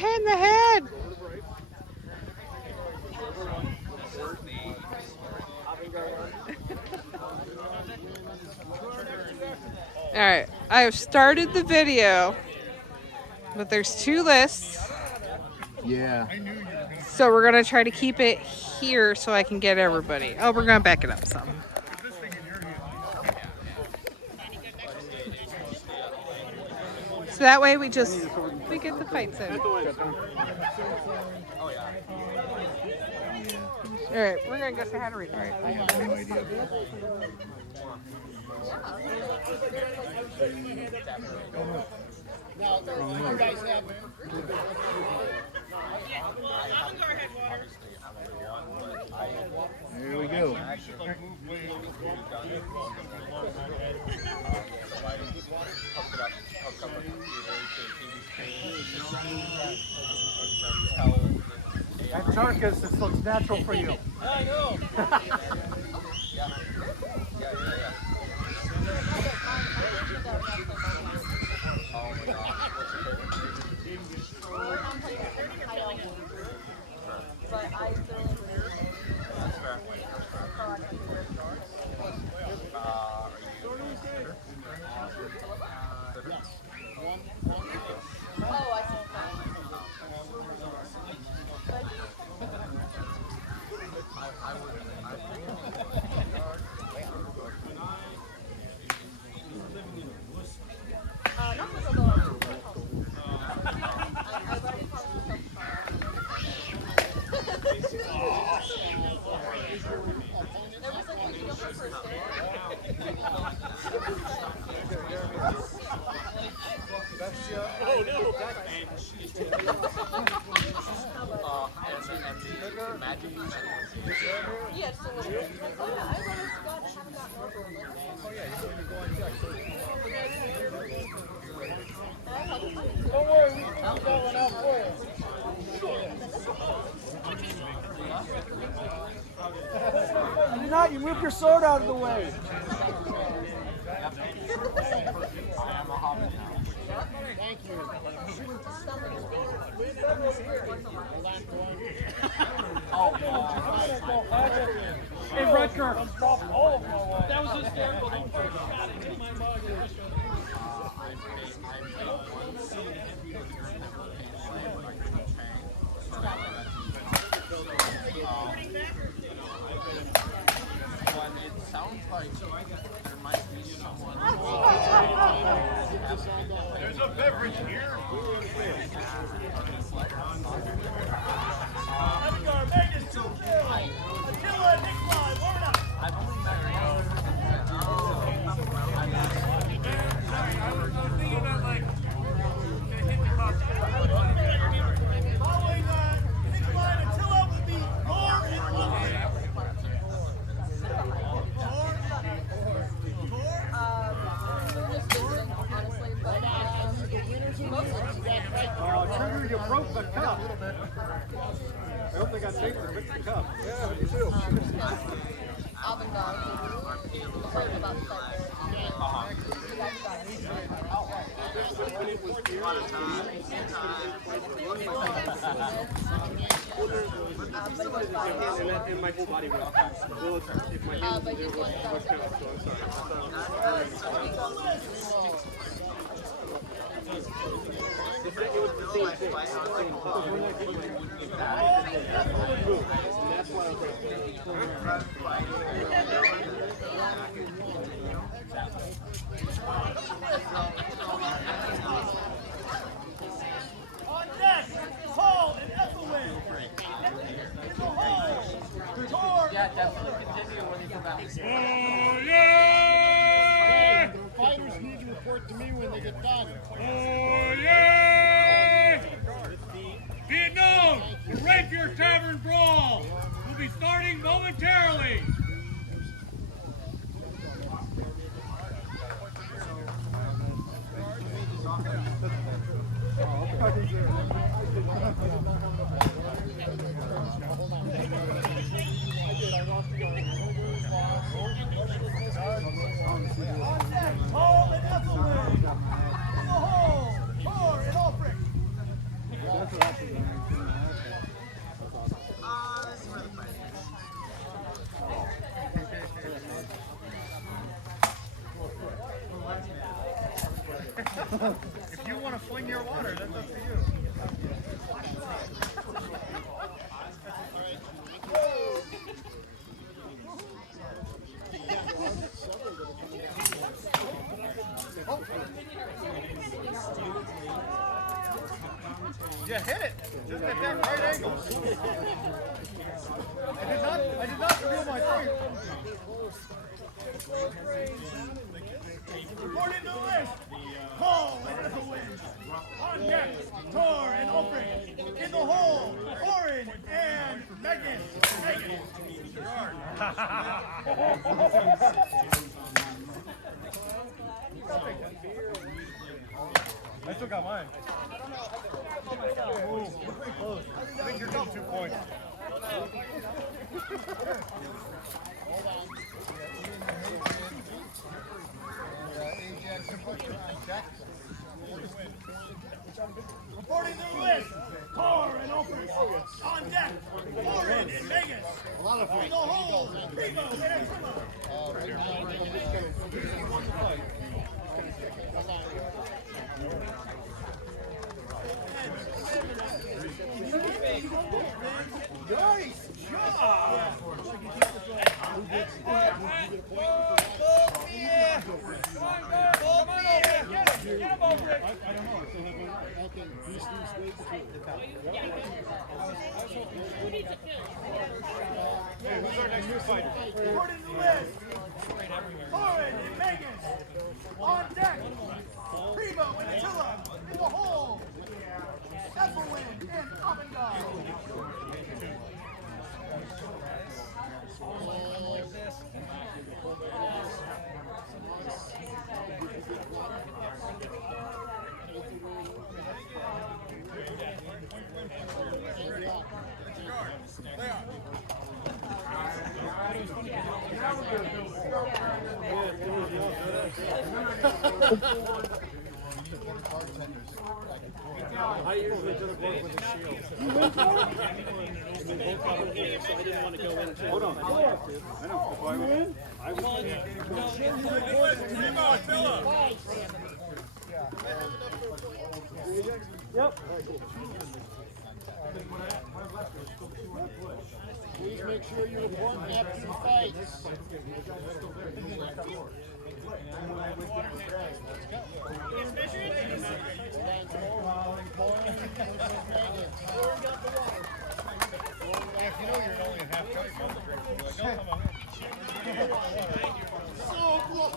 head in the head. Alright, I have started the video, but there's 2 lists. Yeah. So we're going to try to keep it here so I can get everybody. Oh, we're going to back it up some. So that way we get the fights in. Alright, we're going to go say hi to Rita. Alright, I have no idea. Now, you guys have. There we go. That circus, this looks natural for you. I know. Don't worry, I'm going out for it. You did not, you moved your sword out of the way. Thank you. Hey, Rutger. That was hysterical. Don't fucking shot it in my mug. There's a beverage here. Edgar, Magnus, 2 kills. Attila, Nikolai, warm up. Following Nikolai and Attila will be Thor and Loki. Trigger, you broke the cup. I hope they got tape to fix the cup. Yeah, me too. And my whole body was. Well, if my hands were there, was kind of so I'm sorry. It was the same thing. That's why I was On deck, Paul and Ethelwyn. In the hole, Thor. Yeah, definitely continue when you come out. Oh, yeah! The fighters need to report to me when they get done. Oh, yeah! Vietnam, the Rapier Tavern Brawl will be starting momentarily. Paul and Ethelwyn. In the hole, Thor and Ulfric. If you want to fling your water, that's up to you. Yeah, hit it. Just at that right angle. I did not feel my feet. According to the list, Cole into the win. On deck, Tor and Open. In the hole, Orin and Megan. I still got mine. Ooh, you're pretty close. I think you're getting 2 points. Reporting to the list, Tor and Open. On deck, Orin and Vegas. A lot of fun. In the hole, Primo and Axilla. Nice job! Who's our next fighter? According to the list, Orin and Vegas. On deck, Primo and Attila. In the hole, Ethelwyn and Avangard. I usually just work with a shield. So I didn't want to go into it. Hold on. I know. I was Yep. Please make sure you report after the fights. If you know you're only a half cut, you're like, oh, come on. So close.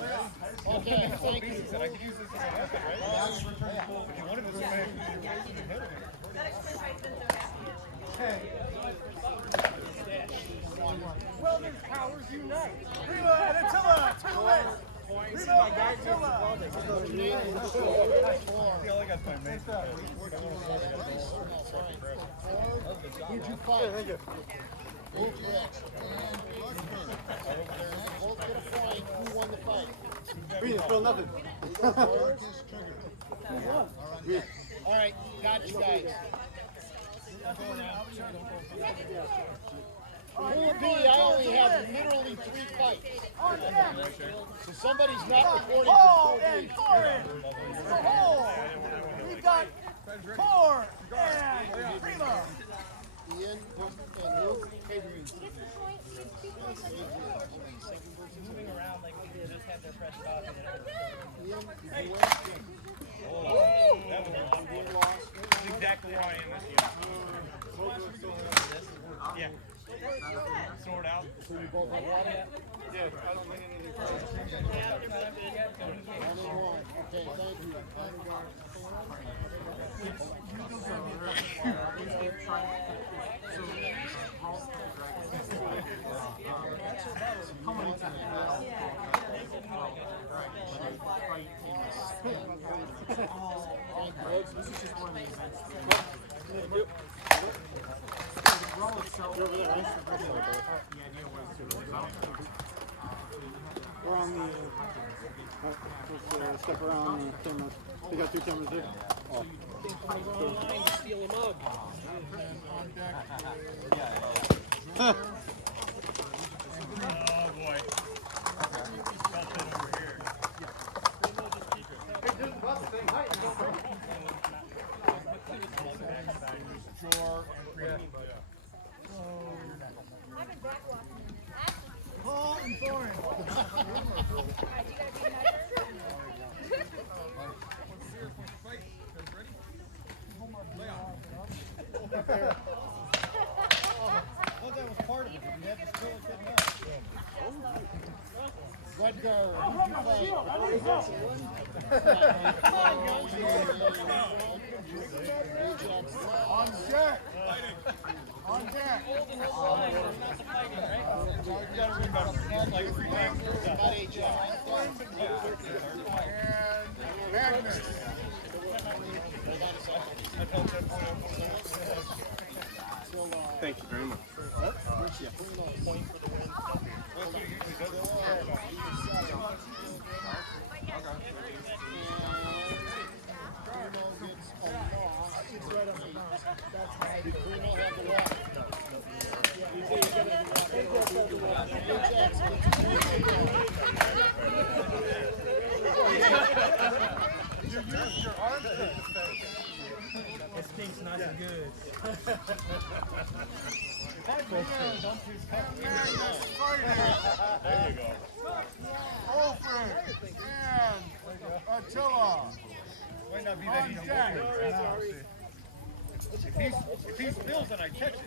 Okay, thank you. I can use this as a weapon, right? If you wanted this to make Well, there's powers unite. Primo and Attila to the list. Primo and Attila. I got my mate. Who'd you fight? Both Rex and both get a point. Who won the fight? Still nothing. All right, got you guys. Pool B, I only have literally 3 fights. So somebody's not reporting for Paul Pool and B. Torin. In the hole, we've got Tor and Primo. Ian and Luke. Moving around like we did, just have their fresh coffee. Ian, you win. That's exactly where I am this year. Yeah. Sort out. So you both have water? Yeah, I don't think any of these. Only one. Okay, thank you. This is just one of the events. The brawl itself, the idea was to We're on the. Let's step around the cameras. They got 2 cameras there. Oh. Steal a mug. Oh boy. Something over here. Drawer and Paul and Thorin. Well, that was part of it. You had to still get up. Red guard. On deck. On deck. And Magnus. Thank you very much. It stinks nice and good. There you go. Alfred and Attila. Might not be On that easy. deck. If he spills it, I catch it.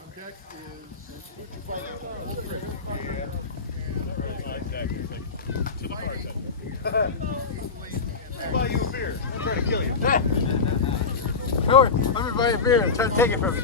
On deck is To the far side. I'll buy you a beer. I'm trying to kill you. Sure, I'm gonna buy a beer and try to take it from you.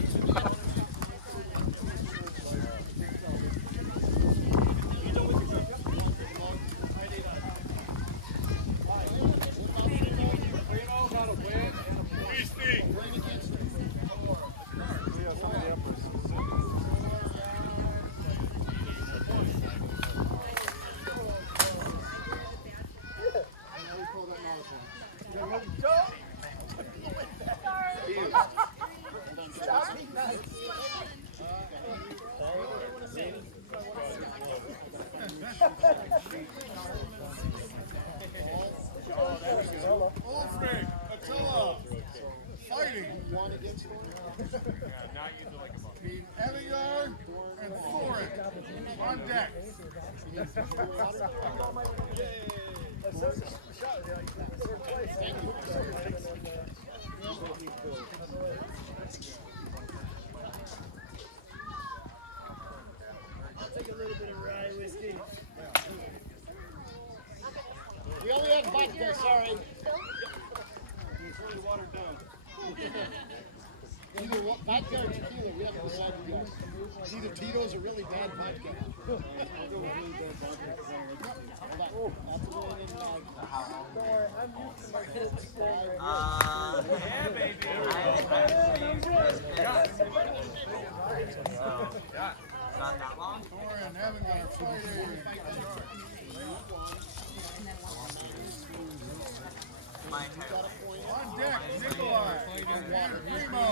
Alfred, Attila. Fighting. Team Evigar and Thorin. On deck. we only had vodka, sorry. It's really watered down. Either vodka or tequila, we haven't decided yet. It's either Tito's or really bad vodka. I'll go with really bad vodka. Yeah, baby. Not that long. Thorin, Evigar fighting. My entire life. On deck, Nikolai and Primo.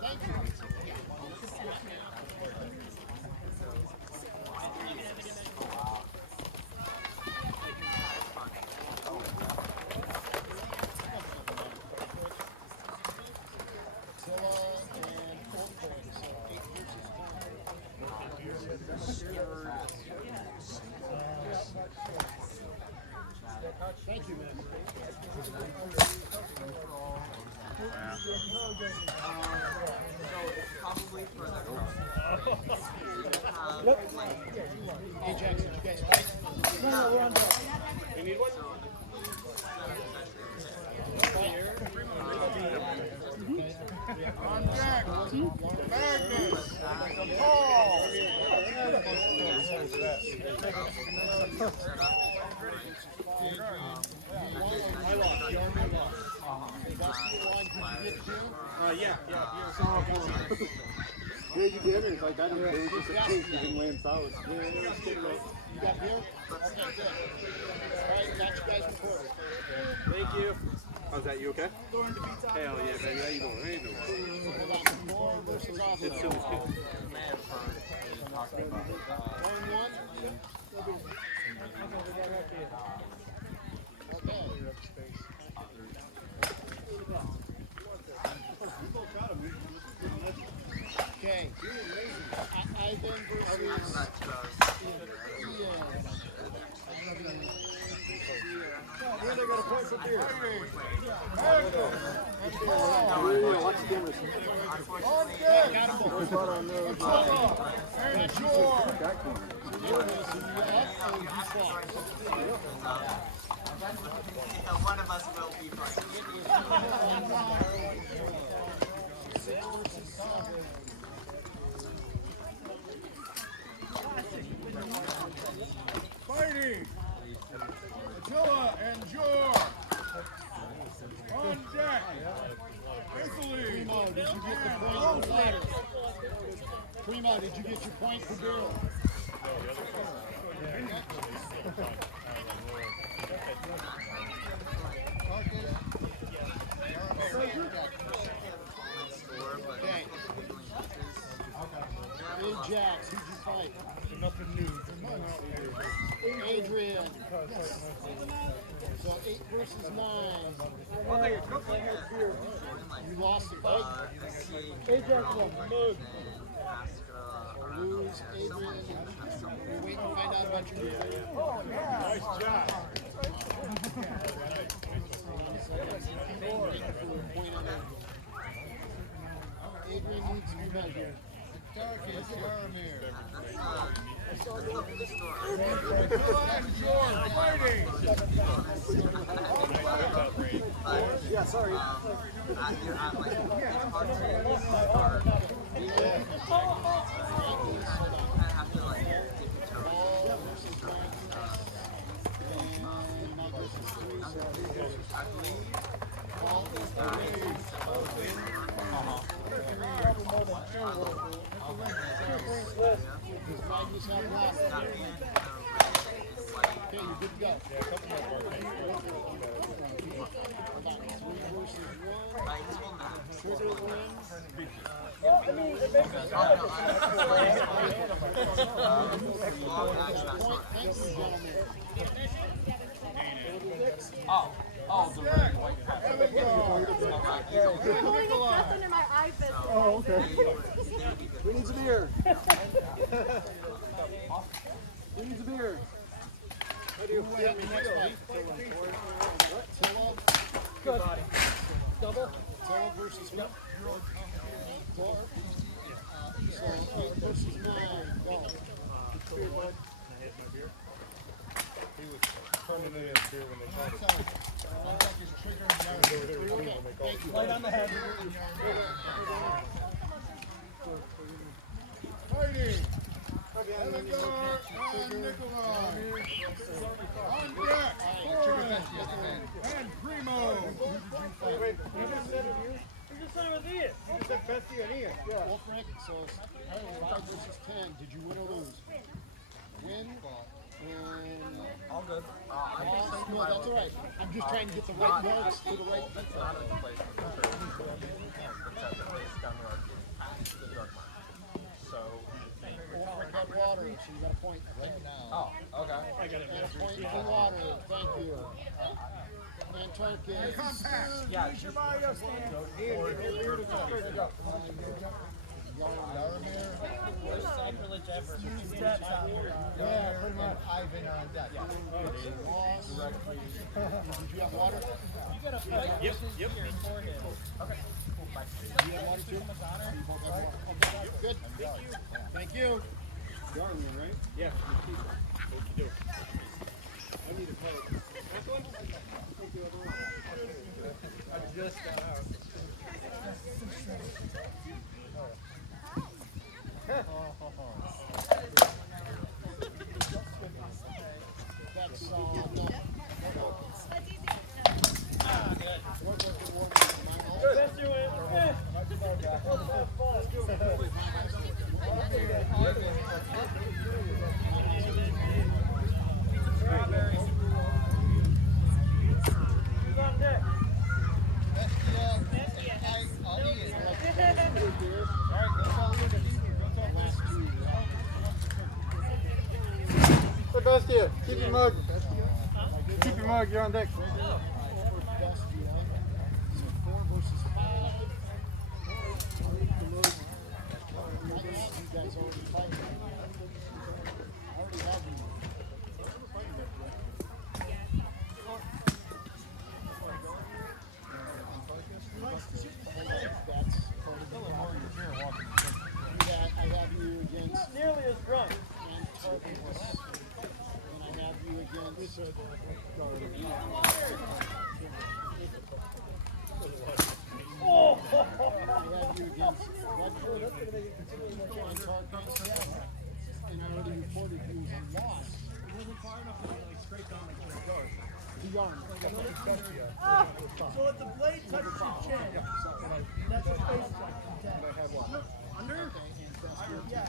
Thank you. Thank you, man. So it's probably for the Hey, Jackson, you guys fight? You need one? On deck, Magnus, Paul. I lost. Jeremy lost. That's the line. Did you get two? Yeah. Yeah, you did. It's like that. It was just a chink. You didn't land solid. Yeah, it was good, man. You got beer? Okay, good. All right, got you guys recorded. Thank you. How's that? You okay? Hell yeah, baby. How you doing? Hold on. Norm versus Austin. It's man for talking about. Okay. Ivan versus Here they got a point for beer. Watch the cameras. Got him both. One of us will be fighting. Fighting! Attila and Jor! On deck! Italy! Primo, did you get the point for ladder? Primo, did you get your point for beer? Okay. Ajax, who'd you fight? Nothing new. Adrian. So 8 versus 9. You lost the fight. Ajax will mug. Lose, Adrian. We're waiting to find out about your beer. Nice job. Adrian needs to be measured. Tarkus, Yaramir. Yeah, sorry. Okay, you're good to go. Oh, the red and white pass. Pulling stuff into my eye fit. Oh, okay. Who needs a beer? Who needs a beer? Who do we have the next fight? Tilla? Good. Double. Tilla versus what? 4? So 8 versus 9. Go. Beer, bud. He was turning in his beer when they called it. Light on the head. Fighting! Eleanor and Nikolai! On deck! Torres and Primo! Wait, you just said it here? You just said it was Ian. You just said Bessie and Ian. Yeah. Wolfric, so 5 versus 10. Did you win or lose? Win. And All good. no, that's all right. I'm just trying to get the right marks to the right. That's not a place for sure. It's at the place down the road. Past the dark mark. So. Wolfric had water, so you got a point right now. Oh, okay. And a point for water. Thank you. And Tarkus. Compact! Yeah. Use your Mario stand! Worst sacrilege ever. 2 steps out here. Yeah, pretty much. Ivan on deck. Did you have water? You gotta fight. Yep. Beforehand. Okay. Cool. Bye. You have water too? Good. Thank you. Darwin, right? Yeah. What you do? I need a coat. That's one? Take the other one. I just got out. That's Best you win. Who's on deck? Keep your mug. Keep your mug. You're on deck. Best, you know. So 4 versus 5. I have you guys already fighting. I already have you. That's part of the I have you against. Not nearly as drunk. And I have you against. Oh! I have you against Redford and Tarpon. And I already reported you as a loss. It wasn't far enough to like scrape down like the yard. The yarn. So if the blade touches your chin, that's a face check. Under? Yeah.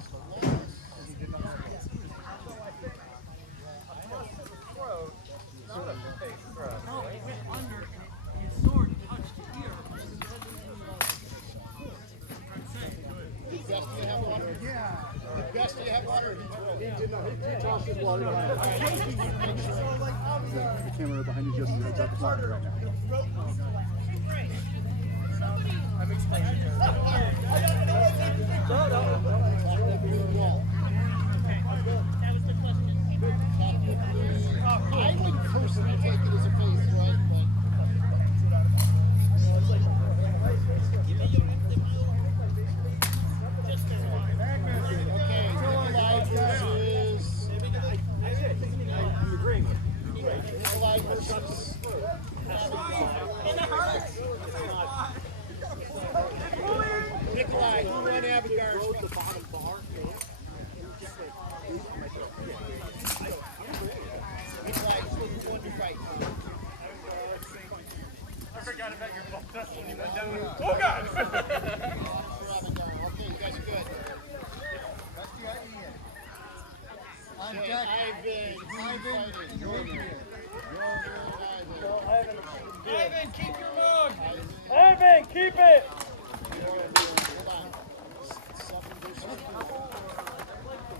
No, it went under. His sword touched the ear. Best do you have water? Yeah. Best do you have water? He did not. He tossed his water down. So like I'll be The camera behind you just is up flying right now. I'm explaining. I would personally take it as a face threat, but okay, Nikolai versus Nikolai versus Nikolai, who won Avangard? Nikolai, who won your fight? I forgot about your ball test when you went down. Oh, God! For Avangard. Okay, you guys are good. Okay, Ivan, keep your mug! Ivan, keep it! Hold on. 7 versus 4.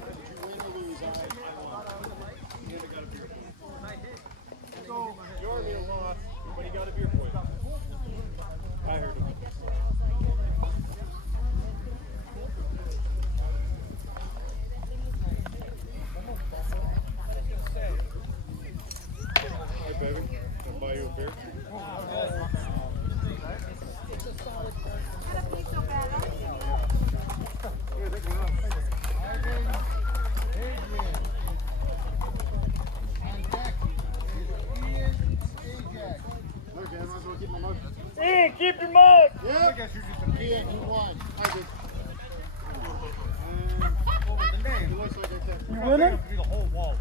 Did you win or lose, Ivan? So, Yormir lost, but he got a beer for you. I heard him. Hey, baby. Can I buy you a beer? Okay, I might as well keep my mug. Ian, keep your mug! Yeah. Ian, who won? I did. What was the name? It looks like I kept. You winning? Through the whole wall.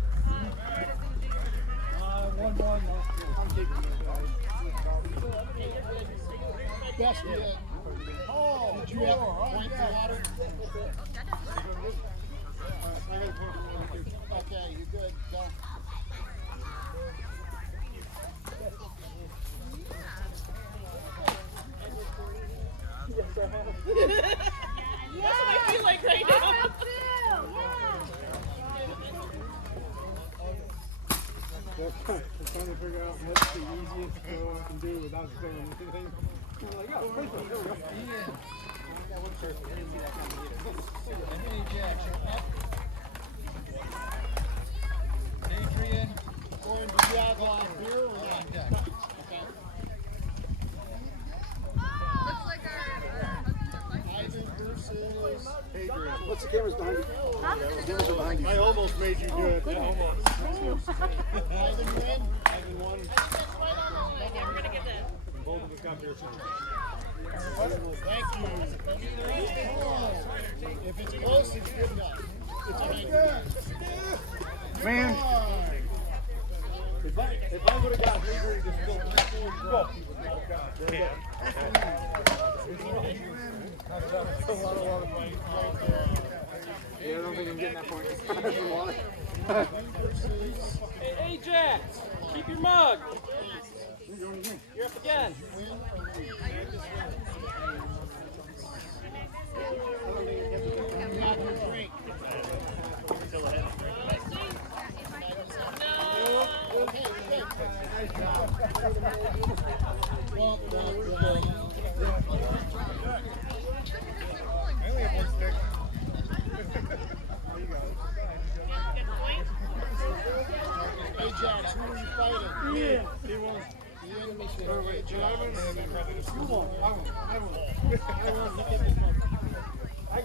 1-1. I'm keeping it. Best did. Did you have point for water? Okay, you're good. Go. That's what I feel like right now. I have too. I'm trying to figure out what's the easiest throw I can do without spilling anything. I'm like, oh, there we go. Adrian, Lauren, did you have beer or not? Okay. Looks like our Ivan versus Adrian. What's the cameras behind you? Huh? The cameras are behind you. I almost made you do it. Almost. Ivan win. Ivan won. Okay, we're gonna get this. Both of us got beer. Thank you. If it's close, it's good enough. It's good. Man, if I would have got Adrian to spill 4 drops, he would not have got it. Yeah, I don't think I'm getting that point. Hey, Jack, keep your mug! You're up again. Have your drink.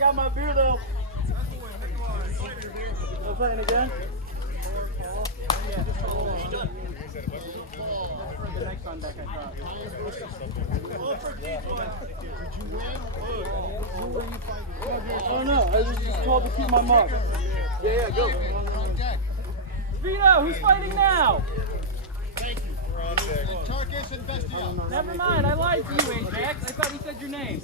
got my beer though. We're playing again? The next on deck, I thought. Oh no, I was just told to keep my mark. Yeah, go. Vito, who's fighting now? Thank you. Interrogation Bestia. Never mind, I lied to you, Ajax. I thought he said your name.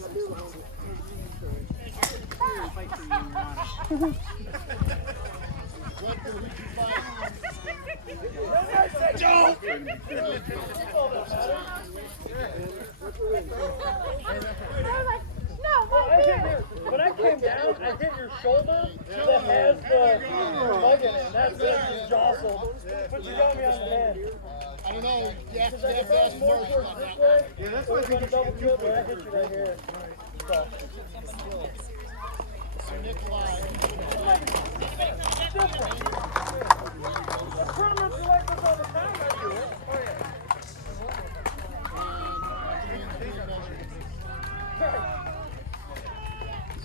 When I came down, I hit your shoulder that has the mug in it. That's it, just jostled. But you got me on the head. I don't know. You have to If I was more towards this way, yeah, that's why I think it's double kill, but I hit you right here. So. Nikolai. The tournaments are like this all the time, I do it. Oh, yeah.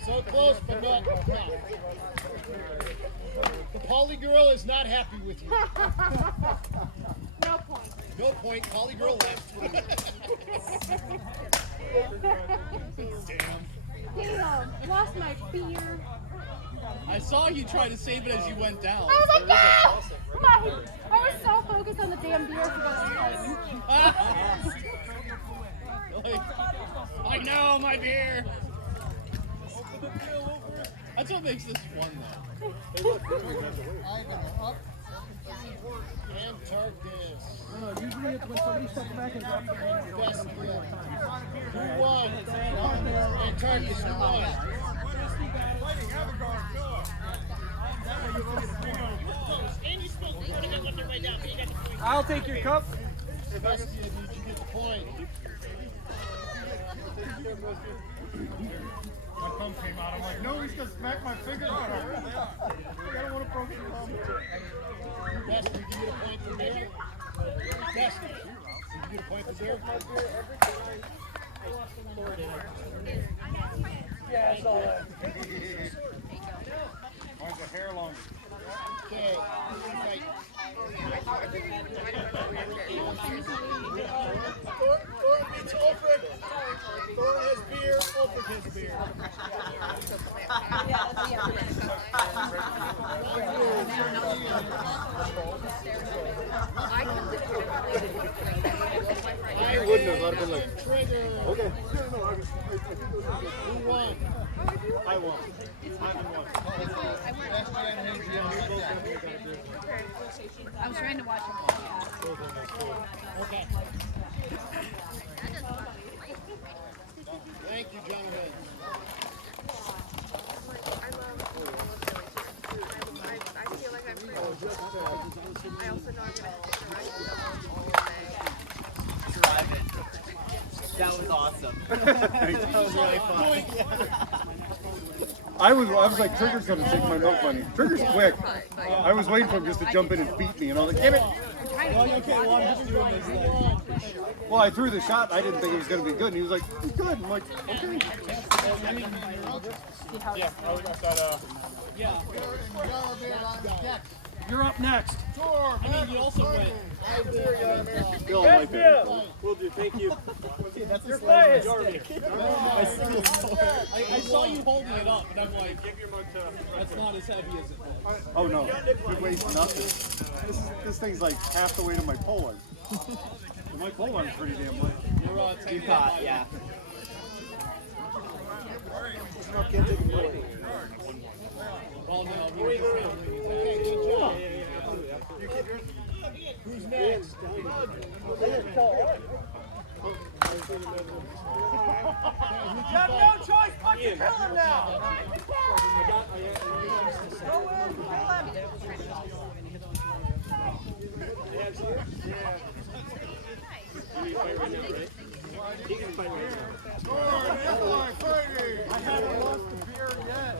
So close, but not. The poly girl is not happy with you. No point. No point. Poly girl left. Damn, lost my beer. I saw you try to save it as you went down. I was like, no! I was so focused on the damn beer I forgot to play. I know my beer. That's what makes this fun, though. Antarctic. Usually it's when somebody steps back and drops the ball. Who won? Antarctic, who won? I'll take your cup. Bestia, did you get the point? My thumb came out. I'm like, no, he's gonna smack my finger. I don't want to broke your thumb. Bestia, did you get a point for beer? Bestia, did you get a point for beer? Yeah, I saw that. Mine's a hair longer. Okay, right. Thor beats Ulfric. Thor has beer, Ulfric has beer. I wouldn't have. I'd have been like, okay. Who won? I won. I was trying to watch him. Okay. Thank you, gentlemen. I feel like I'm pretty. I also know I'm going to have to That was awesome. That was really fun. I was like, Trigger's gonna take my milk money. Trigger's quick. I was waiting for him just to jump in and beat me, and I was like, damn it. Well, I threw the shot. I didn't think it was gonna be good, and he was like, it's good. I'm like, okay. Yeah, I thought, You're up next. Sure, I mean, you also went. Bill, right there. will do, thank you. You're fired. I saw you holding it up, and I'm like, Give your mug to that's not as heavy as it was. Oh no, it weighs nothing. This thing's like half the weight of my pole arm. My pole arm's pretty damn light. You're on You caught, yeah. Oh no, okay, good job. Who's next? You have no choice but to kill him now. Go in, kill him. I haven't lost a beer yet.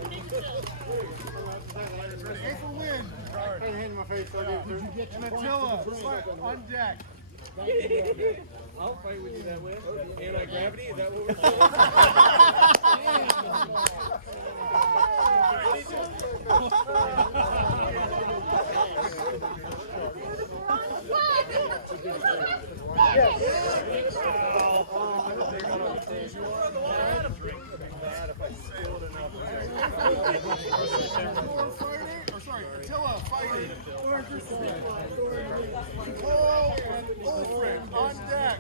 Ace will win. I had a hand in my face. So and Attila, on deck. I'll fight with you that way. Anti-gravity, is that what we're Cole and Ulfric on deck.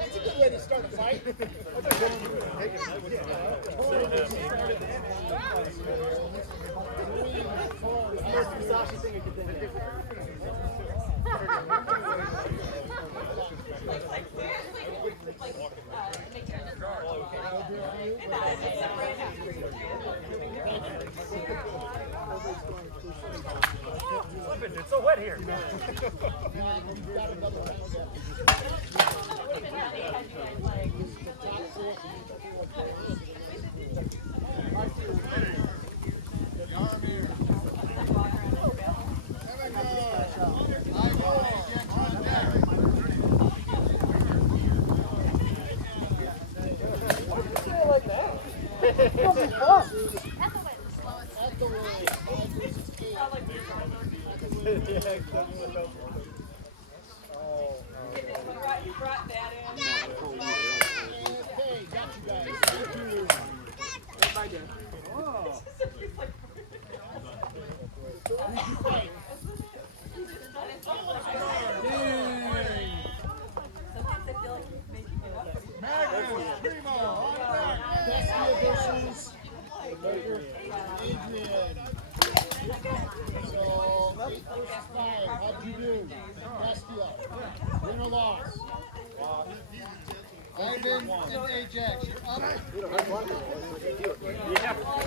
That's a good way to start a fight. It's so wet here.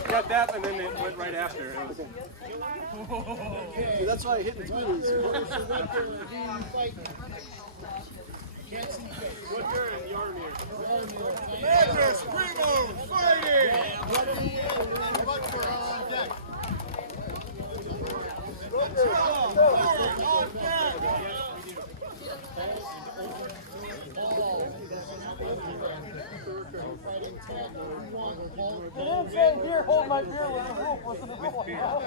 Got that, and then it went right after. Okay. That's why I hit the twos. What turn, Yarmir? Madness, Primo, fighting! On deck! And I'm saying here, hold my beer when the rope wasn't rolling out.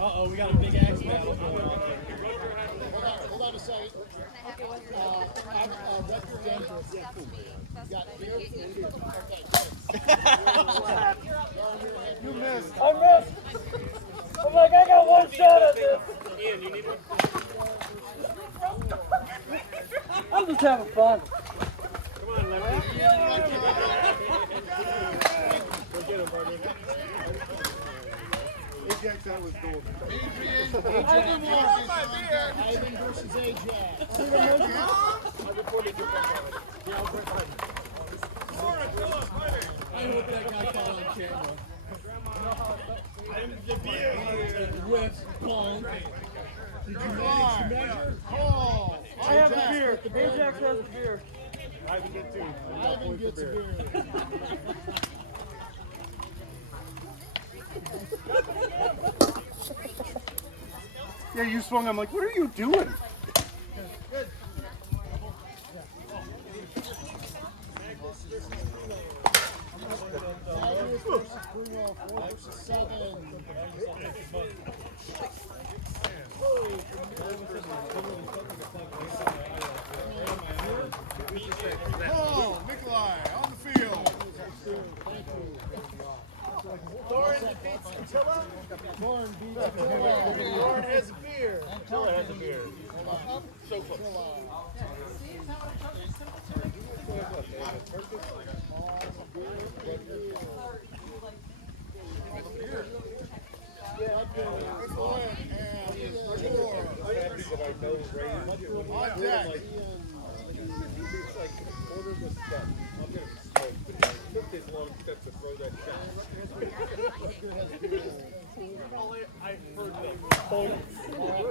Uh-oh, we got a big axe battle going on there. Hold on a second. You missed. I missed. I'm like, I got one shot at this. Ian, you need one? I'm just having fun. Come on, Lefty. Go get him, buddy. Ajax, that was gold. Ivan versus Ajax. I hope that guy caught on camera. The beer. Whip, punk. Did you manage to measure? Oh! I have the beer. Ajax has the beer. Ivan get two. Ivan gets a beer. Yeah, you swung. I'm like, what are you doing? Magnus versus Bruno, 4 versus 7. Oh, Nikolai on the field. Thorin defeats Attila. Thorin beats Attila. Lauren has a beer. Attila has a beer. So close. On deck. I heard the phone.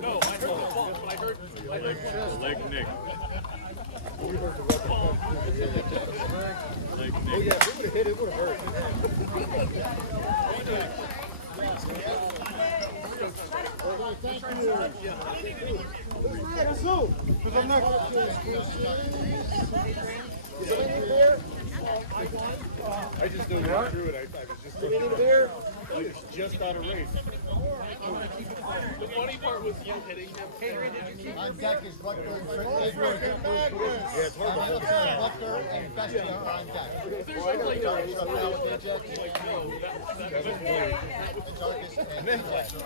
No, I heard the phone. I heard leg Nick. Leg Nick. Oh yeah, if we would have hit it, would have hurt. Thank you. Guess who? Because I'm next. I just know went through it. I was just looking there. It's just out of race. The funny part was you hitting him. On deck is Butker and Magnus. Yeah, it's hard to hold. Butker and Bestia are on deck. Shut down with Ajax. Antarctus and Ajax are up.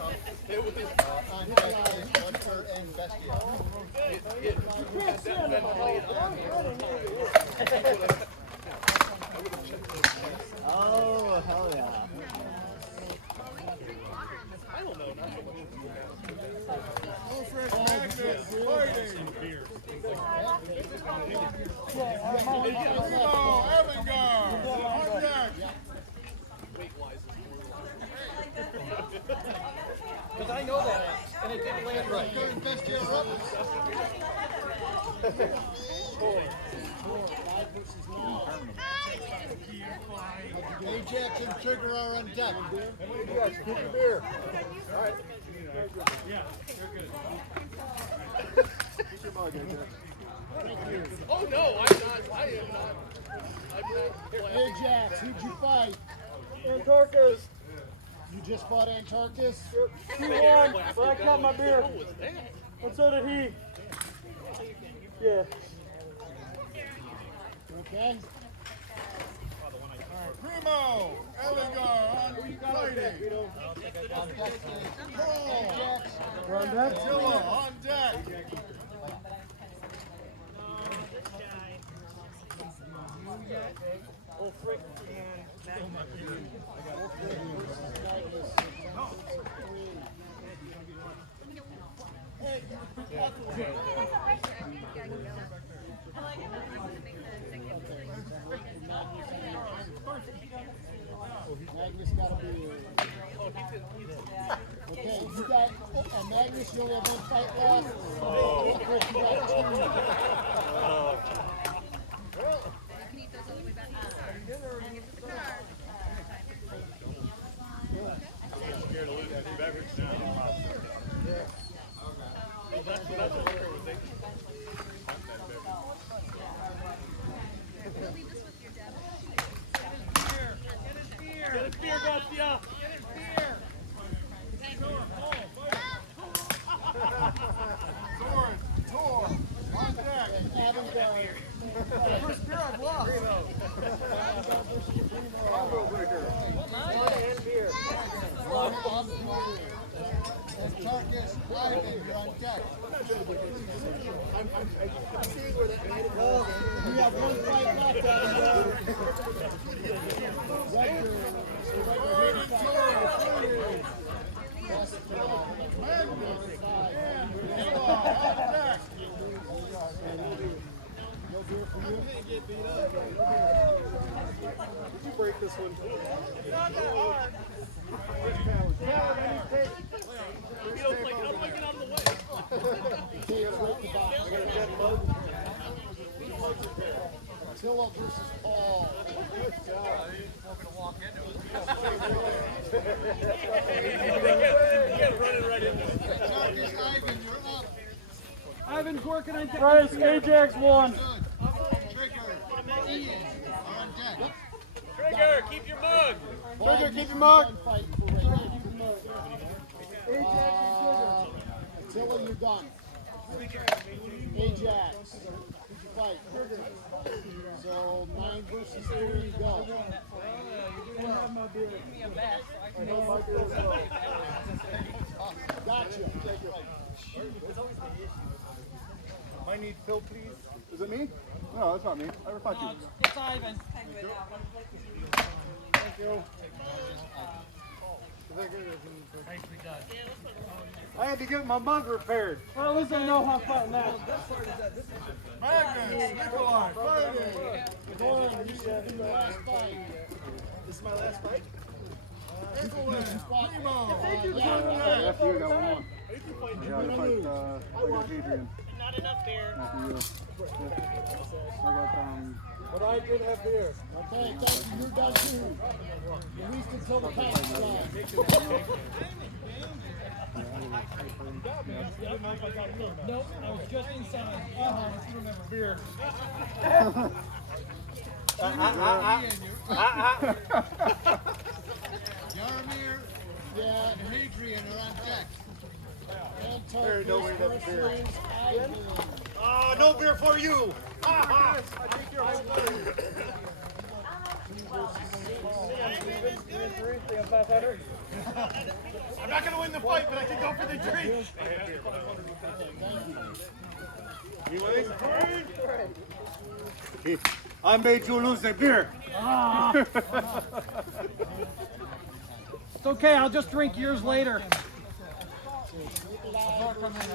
On deck is Butker and Bestia. Oh, hell yeah. I don't know. Not Because I know that, and it didn't land right. Butker and Bestia are up. 5 versus 9. Ajax and Trigger are on deck. Keep your beer. Yeah, you're good. Keep your mug, Ajax. Oh no, I'm not. I am not. I'm not. Ajax, who'd you fight? Antarctus. You just fought Antarctus? He won, but I got my beer. What was that? And so did he. Yeah. Okay. Primo, Ellinger on fighting. On deck is Ajax. We're on deck? Attila on deck. Oh, frick. Magnus got a beer. Okay, you got Magnus, you only have 1 fight left. Chris, you got 2. You can eat those all the way back to the car. Get to the car. I'm scared to lose that beverage now. Well, that's what liquor was thinking. We'll leave this with your dad. Get his beer, Bestia. Sword, Tor, on deck. Avangard. First beer I've lost. Antarctus, Ivan, you're on deck. I'm seeing where that might have gone. You have 1 fight left, Avangard. Did you break this one? Not that hard. You know, like, how do I get out of the way? Attila versus Paul. Running right into it. Antarctus, Ivan, you're up. Ivan's working on deck. Bryce, Ajax won. Good. Trigger, Ian are on deck. Trigger, keep your mug. Trigger, keep your mug. Attila, you're done. Ajax, who'd you fight? So 9 versus 3, go. Gotcha. I need Phil, please. Is it me? No, that's not me. I ever fought you. It's Ivan. Thank you. I had to get my mug repaired. Well, at least I know how far now. Magnus, Nikolai, fighting. Gordon, you said your last fight. This is my last fight? Nikolai, Primo, on After you, I got one more. Yeah, I fight Adrian. Not enough beer. After you. Yeah. I got, But I did have beer. Okay, thank you. You're done too. At least until the pass is on. Nope, I was just inside. You don't have a beer. Yarmir, yeah, and Hadrian are on deck. There's no way that's beer. Ivan. No beer for you! I'm not going to win the fight, but I can go for the drink. I made you lose the beer. It's okay, I'll just drink years later.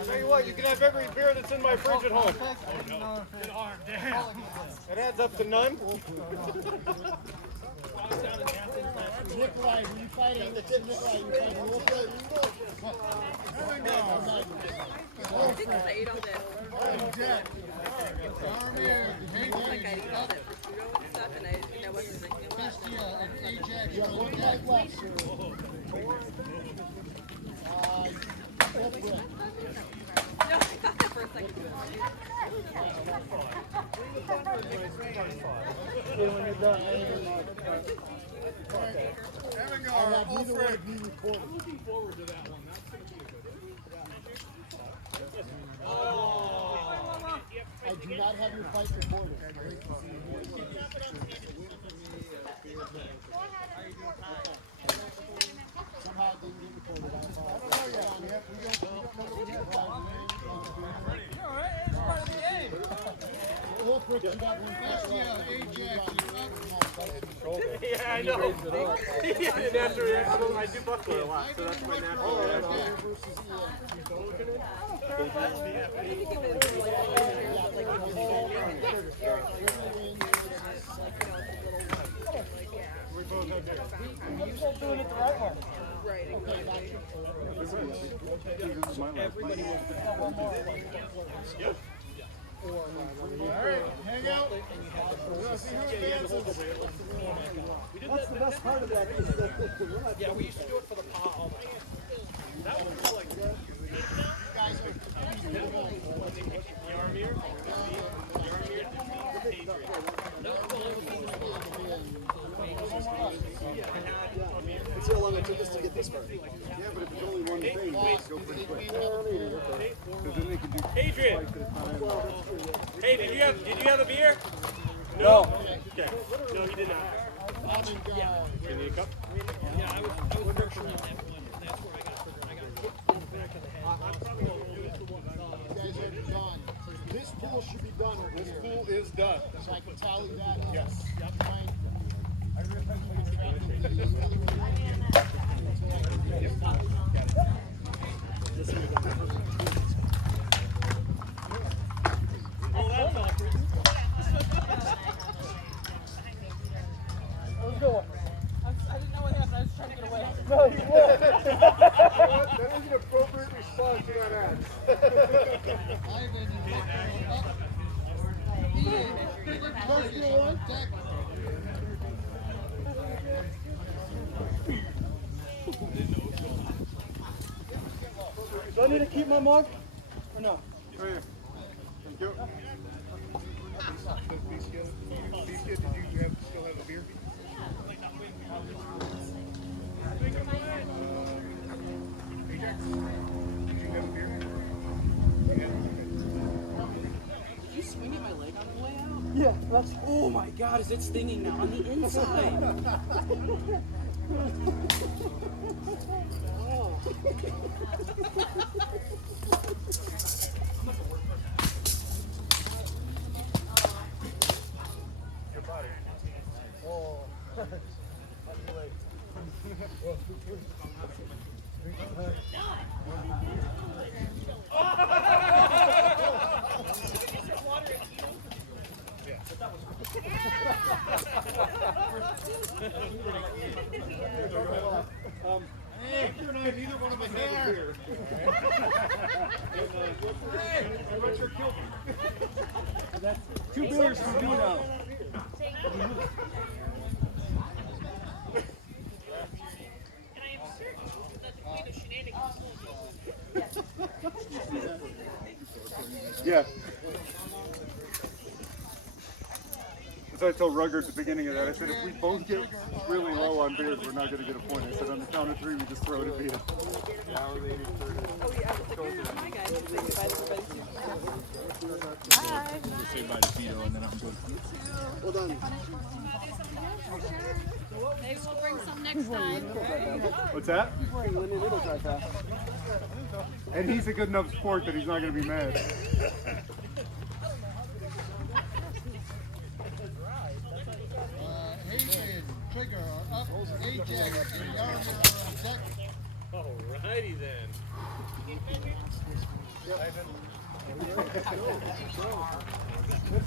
Tell you what, you can have every beer that's in my fridge at home. It adds up to none. Nikolai, were you fighting? Nikolai, you fighting Wolfgang? I think I ate all that. Jack. Yarmir, Like I ate all that prosciutto and stuff, and I wasn't drinking it. Bestia, and Ajax are on deck. Wolfgang. No, I thought that for a second. There we go. I have neither one of you recorded. Looking forward to that one. That's going to be a good one. I do not have your fight recorded. Somehow it didn't get recorded. I apologize. Wolfric, you got one. Bestia, Ajax, Yeah, I know. Natural reaction. I do buckler a lot, so that's my natural reaction. Doing it the right way. hang out. See who advances. That's the best part of that. Yeah, we used to do it for the pot all the time. See how long it took us to get this far. Yeah, but if it's only one thing, go pretty quick. Because then they can do Adrian. twice at a time. Hey, did you have a beer? No. Okay. No, he did not. You need a cup? Yeah, I was virtually on that one. That's where I got triggered. I got hit in the back of the head. You guys are done. This pool should be done over here. Pool is done. So I can tally that. Yes. Let's go. I didn't know what happened. I was trying to get away. No, you That was an appropriate response to that ad. Ivan, Ian, on deck. Do I need to keep my mug? Or no? Right here. Thank you. Did you still have a beer? Ajax, did you have a beer? Did you swing at my leg on the way out? Yeah, that's. Oh my god, is it stinging now on the inside? Your body. Oh. Hey, you and I, neither one of us have a beer. Hey, I'm not sure killed me. That's 2 beers for me now. Yeah. So I told Rugger at the beginning of that, I said, if we both get really low on beers, we're not going to get a point. I said, on the count of 3, we just throw it at Vito. Oh, yeah, I was like, here's my guy. Say goodbye to everybody. Bye. Say bye to Vito and then I'm good. Well done. Maybe we'll bring some next time. What's that? And he's a good enough sport that he's not going to be mad. Hayden, Trigger are up. Ajax and Yarmouth are on deck. Alrighty then.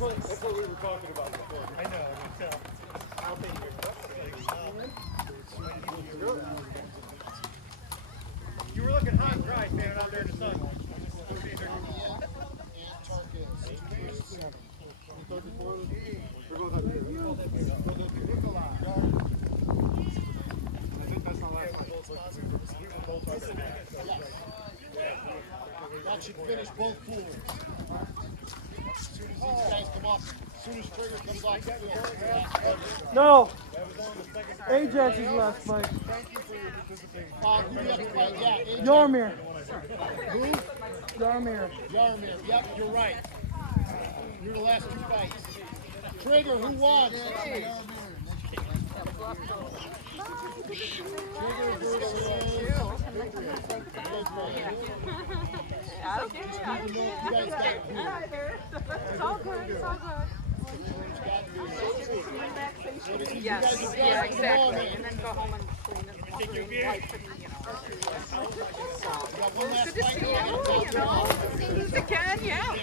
That's what we were talking about before. I know. I'll take your You were looking hot and dry standing out there in the sun. That should finish both pools. As soon as these guys come up, as soon as Trigger comes off the field. No. Ajax is last, Mike. Who do you have to fight? Yeah, Ajax. Yarmir. Who? Yarmir. Yarmir. Yep, you're right. You're the last 2 fights. Trigger, who won? Trigger versus... It's all good. It's all good. Yes. Yeah, exactly. And then go home and clean it. Good to see you. No, see again. Yeah.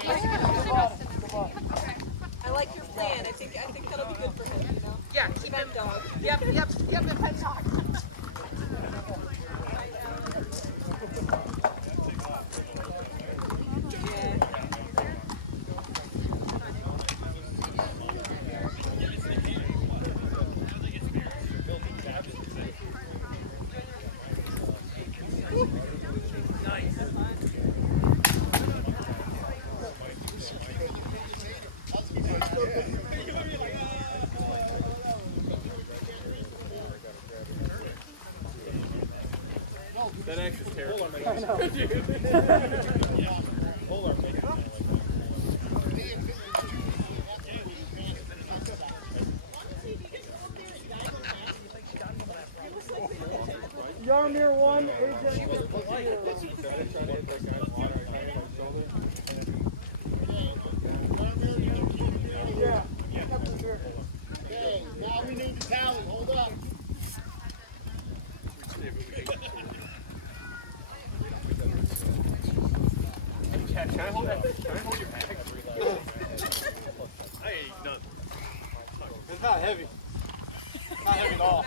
I like your plan. I think that'll be good for him. You know. Yeah. Keep him dog. Yep. And pet dog. That X is terrible. Yarmir won. Ajax. Yeah. Okay, now we need the tally. Hold up. Can I hold that? Can I hold your bag? I ain't none. It's not heavy. Not heavy at all.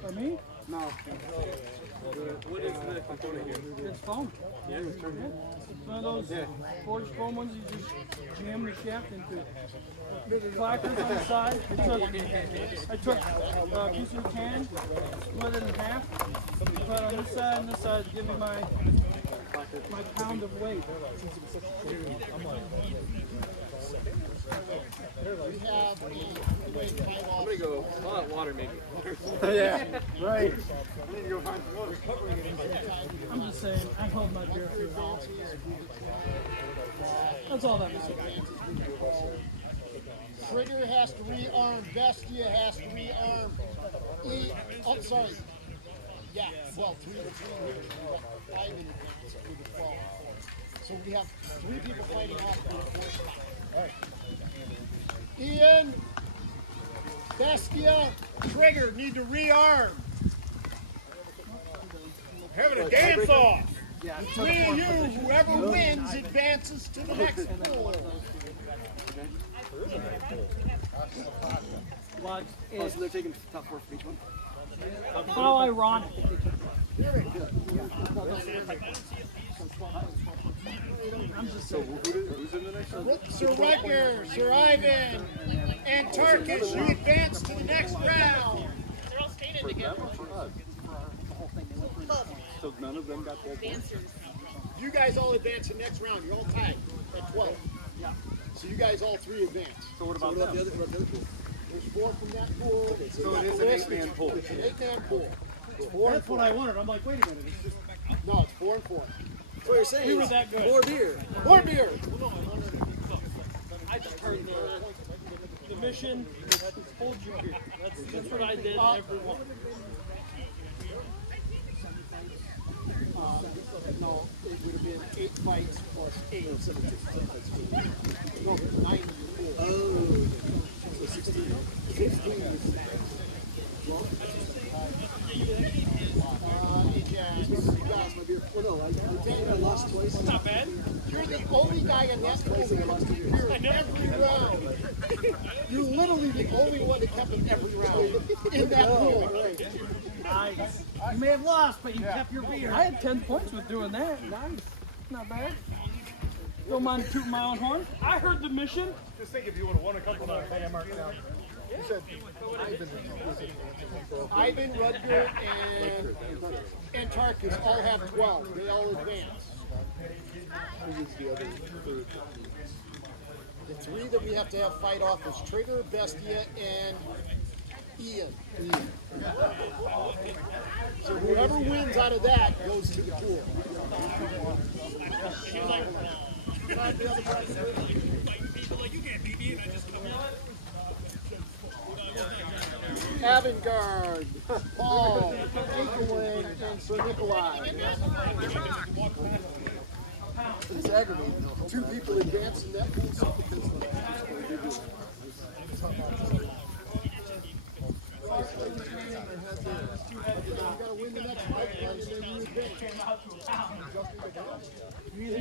For me? No. What is the component here? It's foam. Yeah, it's turned in. It's one of those forged foam ones you just jam the shaft into. Clackers on the side. I took a piece of tan, split it in half, put it on this side and this side to give me my pound of weight. I'm gonna go hot water maybe. Yeah, right. I'm just saying, I hold my beer for a while. That's all that matters. Trigger has to rearm. Bestia has to rearm. Oh, sorry. Yeah, well, 3 to 3 here. We got 5 in advance with the 12. So we have 3 people fighting off for the 4th spot. All right. Ian, Bestia, Trigger need to rearm. Having a dance off. The 3 of you, whoever wins, advances to the next pool. But So they're taking top 4 for each one? how ironic. Who's in the next one? Sir Rutger, Sir Ivan, and Tarkus, you advance to the next round. They're all standing For together. them or for us? So none of them got full points? You guys all advance to the next round. You're all tied at 12. So you guys all three advance. So what about them? There's 4 from that pool. So it is an 8-man pool. It's an 8-man pool. It's 4 and That's 4. what I wanted. I'm like, wait a minute. It's just No, it's 4 and 4. What you're saying we were is that good. more beer. More beer. I just heard the mission hold you here. That's what I did. Everyone. No, it would have been 8 fights plus 8. No, 9 in the pool. Oh, so 16. 16. Well, no, I lost twice. That's not bad. You're the only guy in that pool that kept him here every round. You're literally the only one that kept him every round in that pool. Nice. You may have lost, but you kept your beer. I had 10 points with doing that. Nice. Not bad. Don't mind tooting my own horn. I heard the mission. Just think if you would have won a couple of marks now. You said Ivan, Rutger, and Tarkus all have 12. They all advance. The 3 that we have to have fight off is Trigger, Bestia, and Ian. So whoever wins out of that goes to the pool. Avangard, Paul, Akelin, and Sir Nikolai. It's aggravating. 2 people advance in that pool. You gotta win the next fight, and then you advance. When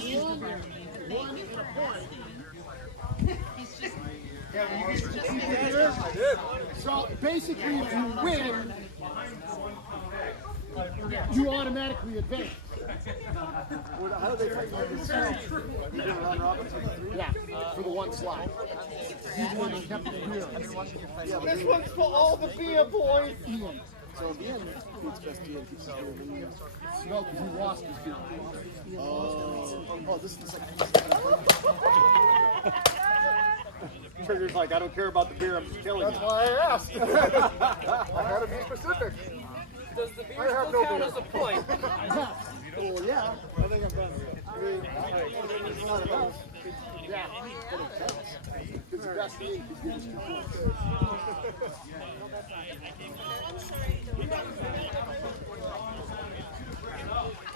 you have one and a point. So basically, if you win, you automatically advance. How do they fight you? You did a round robin for the 3? Yeah, for the 1 slot. He's one that kept the beer. Yeah, This one's for all the beer boys. so in the end, it's best to keep his beer. No, because he lost his beer. Oh, this is the second. Trigger's like, I don't care about the beer, I'm just killing That's you. why I asked. I had to be specific. Does the beer I have still no count beer. as a point? Well, yeah. I think I'm done. It's not enough. Yeah, but it counts. Because the best thing is getting 2 points.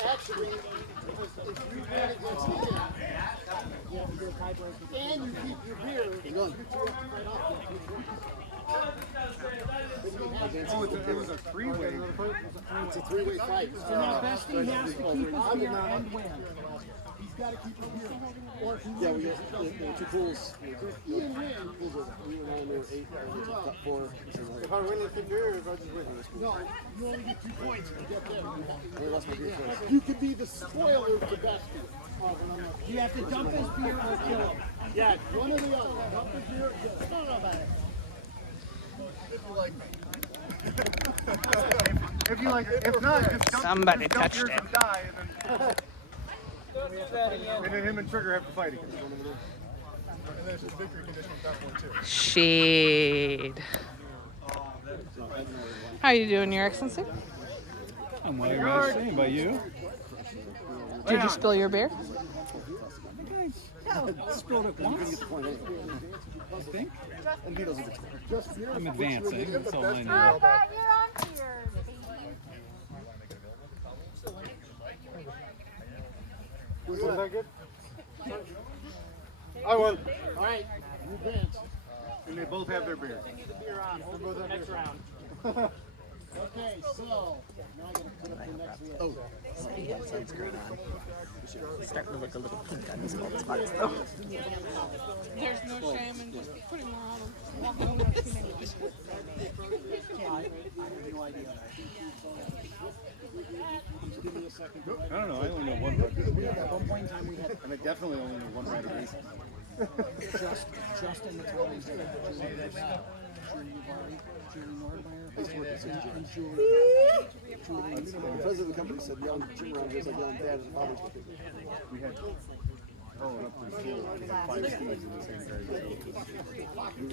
Actually, if you win against him, and you keep your beer, you can right off It was a 3-way. It's a 3-way fight. So now Bestie has to keep his beer and win. He's got to keep his beer. Or if he Yeah, we loses, got there were 2 pools. Ian wins. We were 9, they were 8, top 4. If I win the 2 beers, I just win. No, you only get 2 points if you get there. I lost my beer twice. You could be the spoiler to Bestie. You have to dump his beer or kill him. Yeah, one or the other. Dump his beer or kill him. Don't know about it. If you like, if not, just dump, Somebody just dump touched yours it. and die, and then him and Trigger have to fight again. And there's his victory condition at that point too. Shade. How you doing, Your Excellency? I'm well, guys. Same by you. Did you spill your beer? Spilled it once. I think. I'm advancing. That's all I I know. thought you're on here, baby. Was that good? I won. All right, you advance. And they both have their beer. Next round. Okay, so now I gotta put up the next list. Oh, sunscreen on. It's starting to look a little pink on these cold spots though. There's no shame in just putting more on them. I have no idea. Give me a second. I don't know. I only know one red. At one point in time, we had And I definitely only know one red race. just in the towns that Julie Nordmeyer, and Julie. The president of the company said young Jim around here is like young dad and father's day. We had growing up pretty cool. We had 5 Steves in the same grade.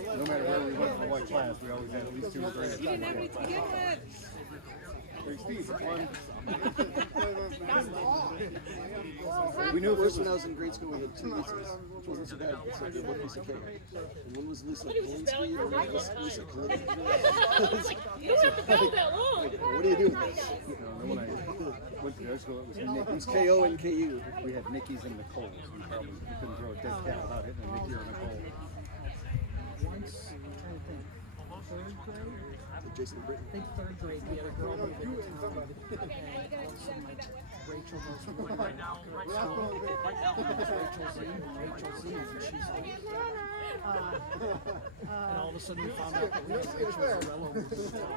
So no matter where we went for what class, we always had at least 2 or 3 at a time. Hey, Steve, one. We knew first when I was in grade school we had 2 nieces, which wasn't so bad. It's like they both Lisa K. And one was Lisa Kolinsky and one was Lisa Kolinsky. You don't have to go that long. What do you do? You know, when I went to their school, it was It Nick. was KO and KU. We had Nickies and Nicoles. We probably couldn't throw a dead cat without hitting a Nicky or a Nicole. Once, I'm trying to think, third grade? Jason and Brittany. I think third grade, we had a girl who went to town, and all of a sudden, like, Rachel goes really right now. Rachel Z, and she's like, and all of a sudden we found out that Rachel Zarello was in town,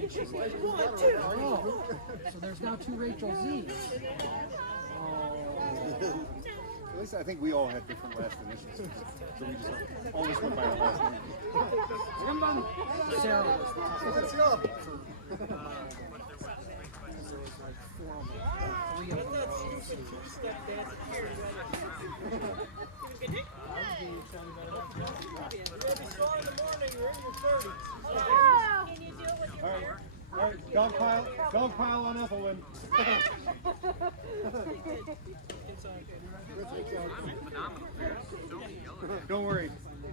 and she's like, oh, so there's now 2 Rachel Z's. At least I think we all had different last initials. So we just always went by our last name. Sarah was the top. Let's go. All right, dog pile on Ethelwyn. Don't worry,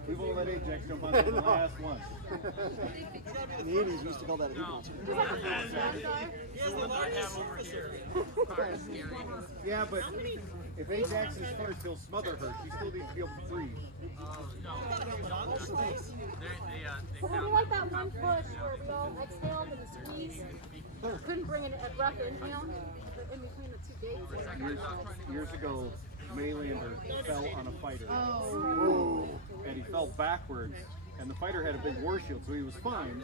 we won't let Ajax jump on the last one. In the 80s, we used to call that a eagle. Yeah, but if Ajax is first, he'll smother her. She still needs to be able to breathe. Well, we like that one push where we all exhaled and squeezed. Couldn't bring a rough inhale in between the 2 gates. Years ago, Maylander fell on a fighter. And he fell backwards. And the fighter had a big war shield, so he was fine.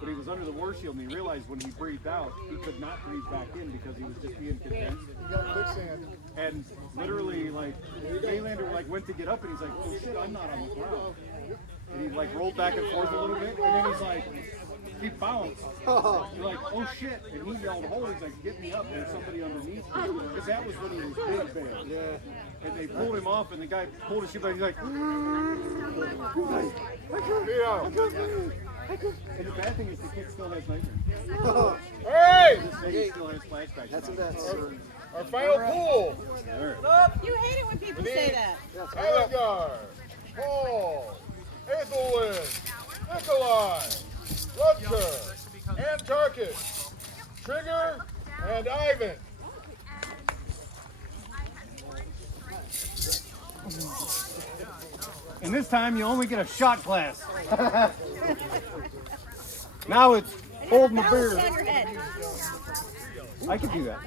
But he was under the war shield, and he realized when he breathed out, he could not breathe back in because he was just being condensed. You got quicksand. And literally, like, Maylander like went to get up, and he's like, "Oh shit, I'm not on the ground." And he like rolled back and forth a little bit, and then he's like, he bounced. He's like, "Oh shit!" And he yelled, "Hold!" He's like, "Get me up!" And somebody underneath me, because that was when he was big bad. Yeah. And they pulled him off, and the guy pulled his shoe back. He's like, And the bad thing is the kid still has nightmares. Hey! He still has flashbacks. That's a bet. Our final pool. You hate it when people say that. Alligar, Paul, Ethelwyn, Nikolai, Rutger, Antarctic, Trigger, and Ivan. And this time you only get a shot glass. Now it's hold my beer. I can do that.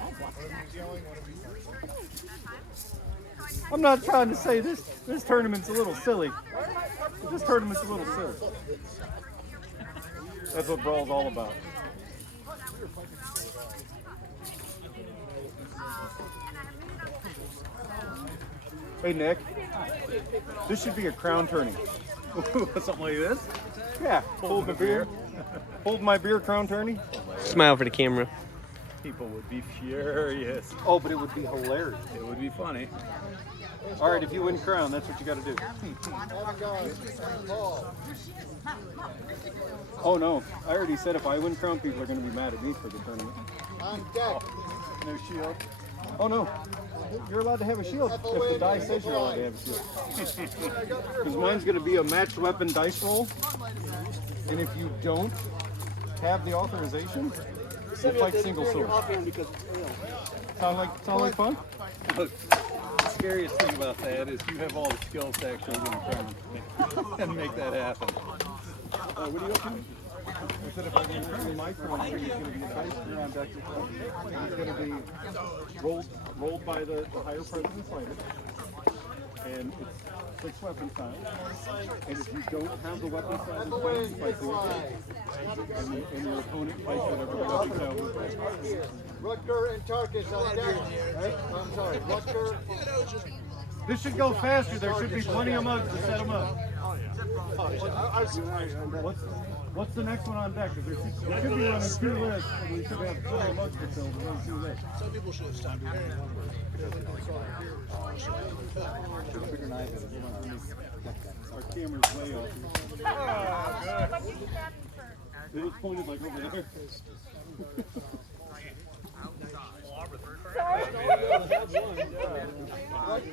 I'm not trying to say this tournament's a little silly. This tournament's a little silly. That's what Brawl's all about. Hey Nick, this should be a crown tourney. Something like this? Yeah, hold my beer. Hold my beer crown tourney. Smile for the camera. People would be furious. Oh, but it would be hilarious. It would be funny. All right, if you win crown, that's what you got to do. Oh no, I already said if I win crown, people are going to be mad at me for the tournament. On deck. No shield. Oh no, you're allowed to have a shield if the die says you're allowed to have a shield. Because mine's going to be a matched weapon dice roll, and if you don't have the authorization, you fight single sword. Sound like fun? Look, the scariest thing about that is you have all the skills to actually win a tournament and make that happen. What are you up to? said if I can turn my phone, it's going to be a dice gear on deck. It's going to be rolled by the higher president fighter. And it's 6 weapon size. And if you don't have the weapon size, you fight and your opponent fights whatever the weapon size is. Rutger and Tarkus on deck. I'm sorry, Rutger. This should go faster. There should be plenty of mugs to set them up. What's the next one on deck? Because there should be running 2 lists, and we should have plenty of mugs to fill to run 2 lists. Some people should have stopped here. Our camera's way off. Oh, good. It was pointed like over there.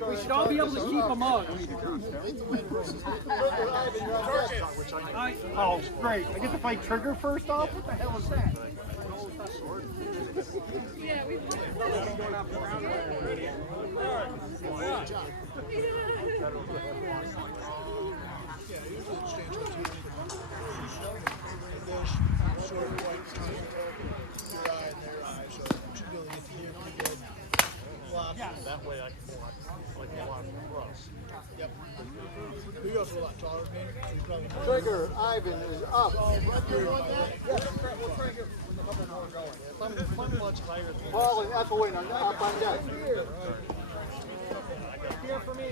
We should all be able to keep them up. Oh, great. I get to fight Trigger first off? What the hell is that? That way I can watch like watch across. Yep. He goes a lot taller than me, so he's probably more. Trigger, Ivan is up. I'm much higher than Paul and Ethelwyn are up on deck. Here for me.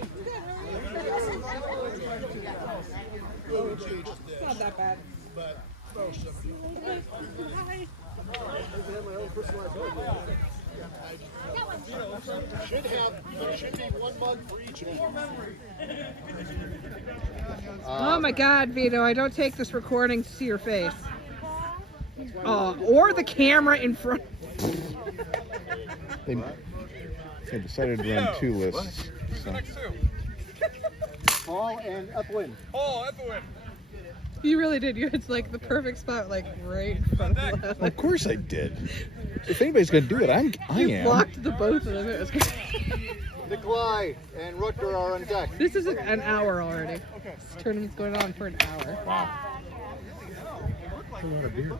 It's not that bad. But most of them. Hi. Should be 1 mug for each of you. Oh my God, Vito! I don't take this recording to see your face. Or the camera in front. They decided to run 2 lists. So. Paul and Ethelwyn. You really did. It's like the perfect spot, like right in front of us. Of course I did. If anybody's gonna do it, I You am. blocked the both of them. It was good. Nikolai and Rutger are on deck. This is an hour already. This tournament's going on for an hour. Wow. That's a lot of beer.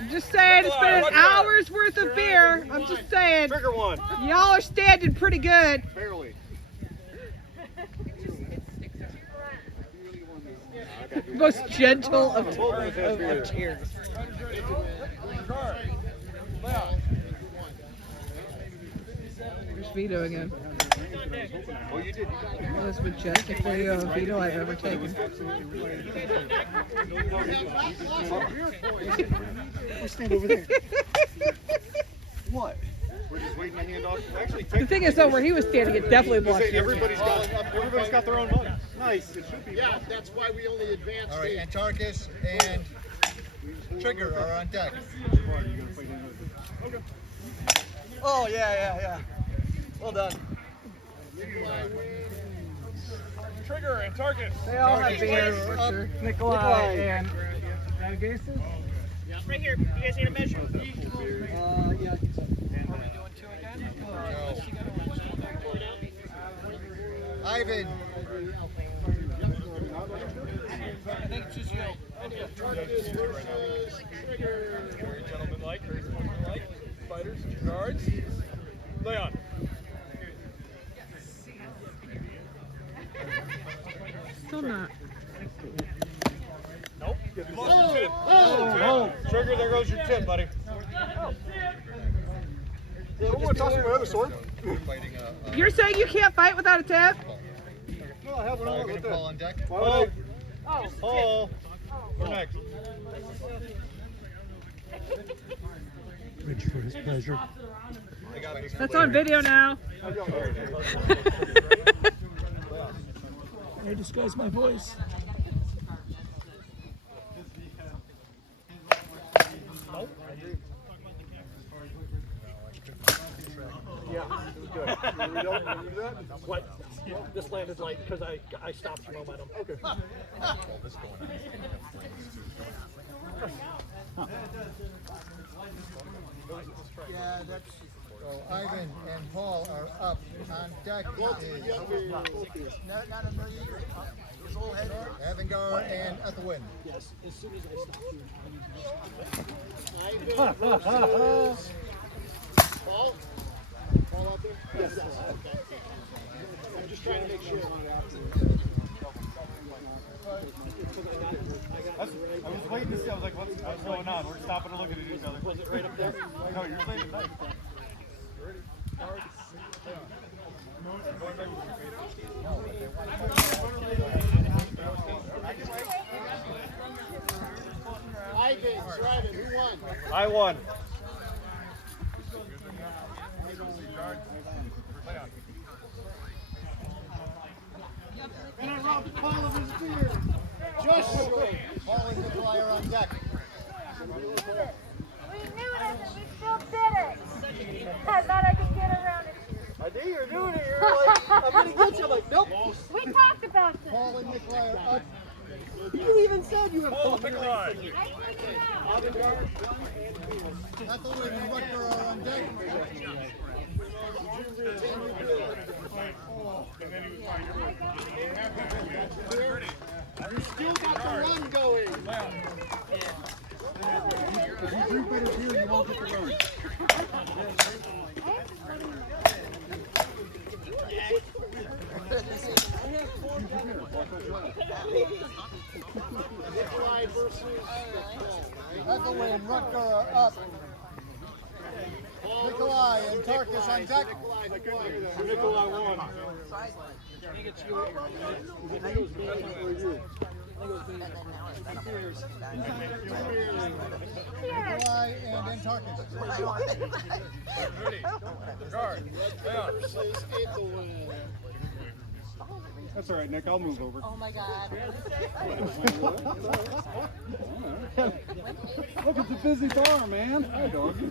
I'm just saying, it's been an hour's worth of beer. I'm just saying. Trigger one. Y'all are standing pretty good. Barely. Most gentle of cheers. There's Vito again. Oh, you did. The most majestic video of Vito I've ever taken. We'll stand over there. What? We're just waiting to hand off. Actually, The thing is, though, where he was standing, it definitely blocked you. Everybody's got their own mug. Nice. It should be. Yeah, that's why we only advanced. All right, and Tarkus and Trigger are on deck. Oh, yeah. Well done. Trigger and Tarkus. They all have beer. Nikolai and Gases. Right here. You guys need a measure? Yeah. Ivan. I think it's just you. Very gentlemanlike, very sportsmanlike. Fighters, guards. Leon. Still not. Nope. You lost your tip. Oh. Trigger, there goes your tip, buddy. Don't want to toss my other sword. You're saying you can't fight without a tip? No, I have one on with Paul on deck. Paul. Paul. We're next. Ready for his pleasure. That's on video now. I disguise my voice. Yeah, it was good. What? This landed light because I stopped your momentum. Okay. Yeah, that's So Ivan and Paul are up. On deck is Avangar and Ethelwyn. Yes, as soon as I stop Ivan versus Paul. Paul out there? Yes. Okay. I'm just trying to make sure. I was waiting to see. I was like, what's going on? We're stopping to look at each other. Was it right up there? No, you're late at night. Ivan, Sir Ivan, who won? I won. And I robbed Paul of his beer. Just Paul and Nikolai are on deck. We knew it, and we still did it. I thought I could get around it. I knew you were doing it. You're like, I'm gonna get you. I'm like, nope. We talked about this. Paul and Nikolai are up. You even said you were Paul, pick a line. I figured it out. Ethelwyn and Rutger are on deck. You still got the run going. If you drink better beer, you won't get the run. Nikolai versus Ethelwyn and Rutger are up. Nikolai and Tarkus on deck. Nikolai won. Nikolai and Antarcus. That's all right, Nick. I'll move over. Oh my God. Look, it's a busy bar, man. Hi, dog. You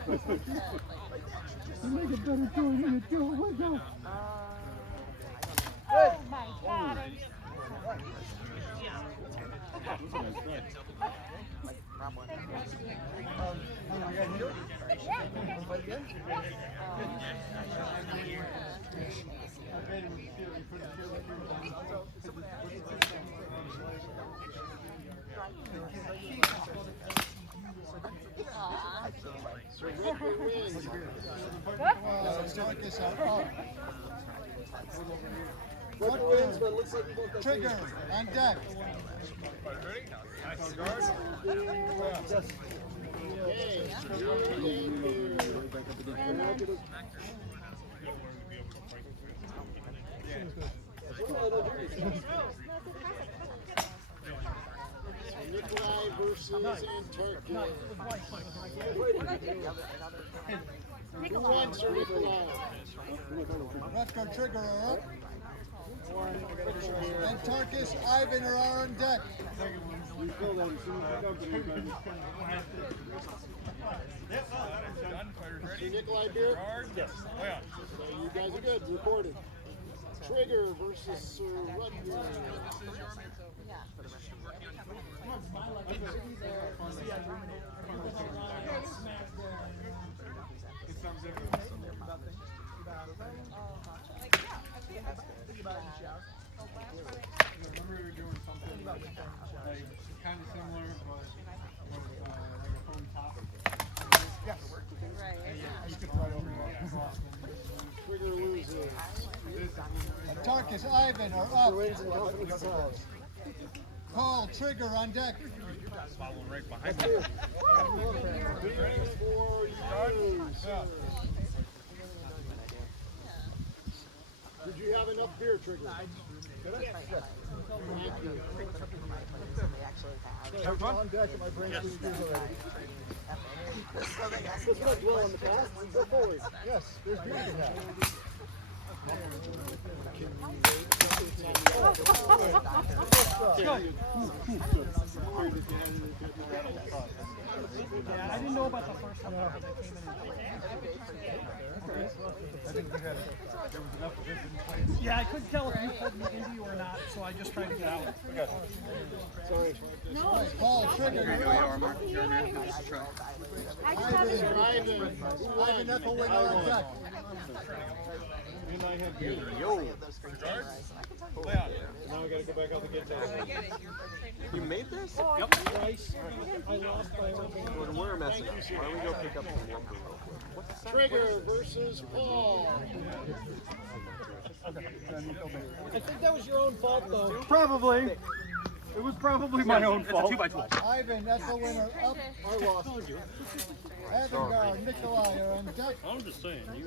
make it better doing than you do. Let's go. Oh my God. Tarkus are up. Trigger on deck. Nikolai versus Antarctica. Who won, Sir Nikolai? Rutger Trigger are up. Antarctus, Ivan are on deck. Sir Nikolai beer? Yes. So you guys are good. Recorded. Trigger versus Sir Rutger. Remember we were doing something like kind of similar, but with like a foam top. Right. You could throw it over Trigger loses. Tarkus, Ivan are up. Paul, Trigger on deck. Following right behind me. Beer for you, sir. Did you have enough beer, Trigger? Thank you. On deck, my brain's being beers already. Let's not dwell on the past. Go forward. Yes, there's beer to have. I didn't know about the first one. But they came in and yeah, I couldn't tell if you pulled me into you or not, so I just tried to get out. Sorry. No. Paul, trigger. Here you are, Mark. You're on there. Just try. Ivan, Ethel Winger on deck. And I have beer. Yo. Now we gotta go back out and get that. You made this? Yep. Twice. I lost by We're messing up. Why don't we go pick up some lumber real quick? Trigger versus Paul. I think that was your own fault, though. Probably. It was probably my own fault. It's a 2x12. Ivan, that's the winner. Up or lost. Avengar, Nikolai are on deck. I'm just saying, you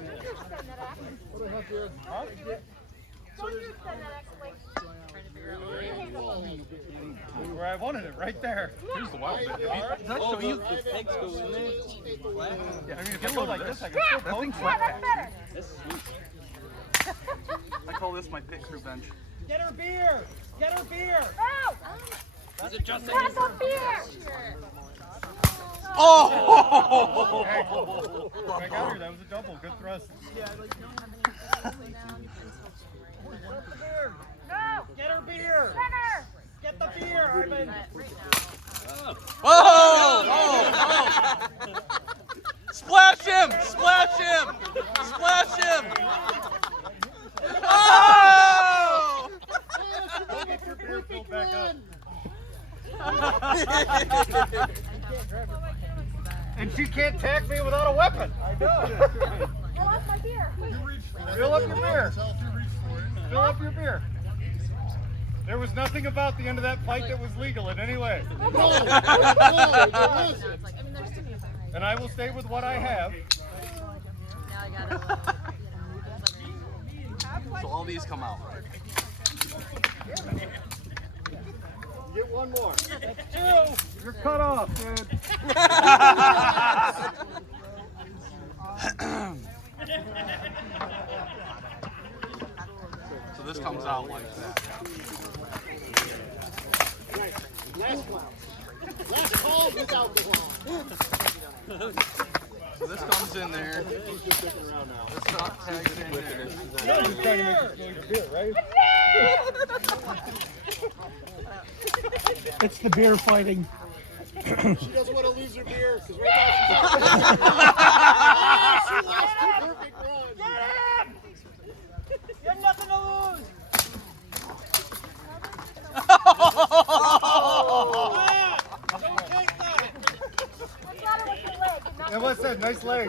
What the heck here? Huh? Where I wanted it, right there. Here's the wild bit. Oh, you the pegs go in there. Yeah, I mean, if I go like this, I can still poke. That's sweet. I call this my pit crew bench. Get her beer! Get her beer! Oh! Is it just Pass on beer! Oh! I got her. That was a double. Good thrust. No! Get her beer! Center! Get the beer, Ivan! Oh! Splash him! Splash him! Splash him! Oh! Perfect run! And she can't tack me without a weapon. I know. I lost my beer. Fill up your beer. Fill up your beer. There was nothing about the end of that fight that was legal in any way. No, there wasn't. And I will stay with what I have. So all these come out. Get one more. That's two. You're cut off, dude. So this comes out like that. Last call with alcohol. So this comes in there. This tags in there. You're just trying to make you beer, right? It's the beer fighting. She doesn't want to lose her beer because right now she lost her perfect run. Get him! You have nothing to lose! Don't take that! And what's that? Nice leg.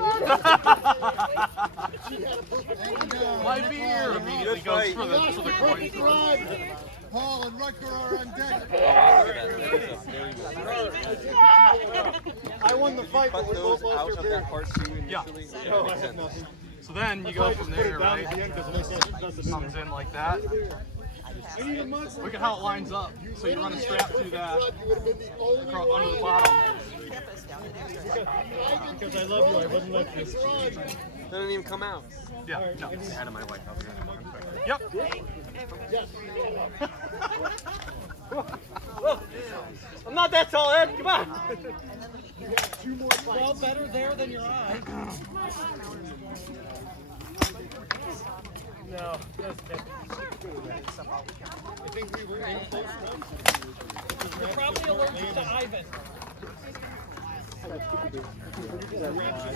My beer immediately goes for the coin. Paul and Rutger are on deck. I won the fight, but we both lost your beer. Yeah. No, I have nothing. So then you go from there, right? Comes in like that. Look at how it lines up. So you run a strap through that under the bottom. Because I love you, I wouldn't let you. Doesn't even come out. Yeah. No. Out of my wife. Yep. I'm not that tall, Ed. Come on. Well, better there than your eye. No, that's I think we were in close enough. You're probably allergic to Ivan.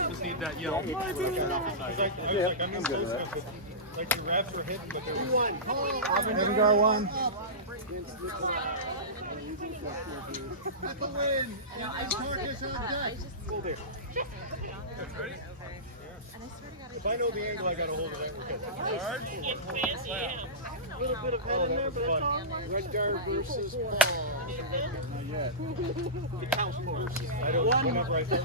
Just need that yelp. I'm in close enough. Like the refs were hitting, but they were... Avengar won. At the win. Marcus on deck. If I know the angle, I got a hold of that. A little bit of head in there, but it's all Rutger versus Paul. Not yet. I don't went up right there.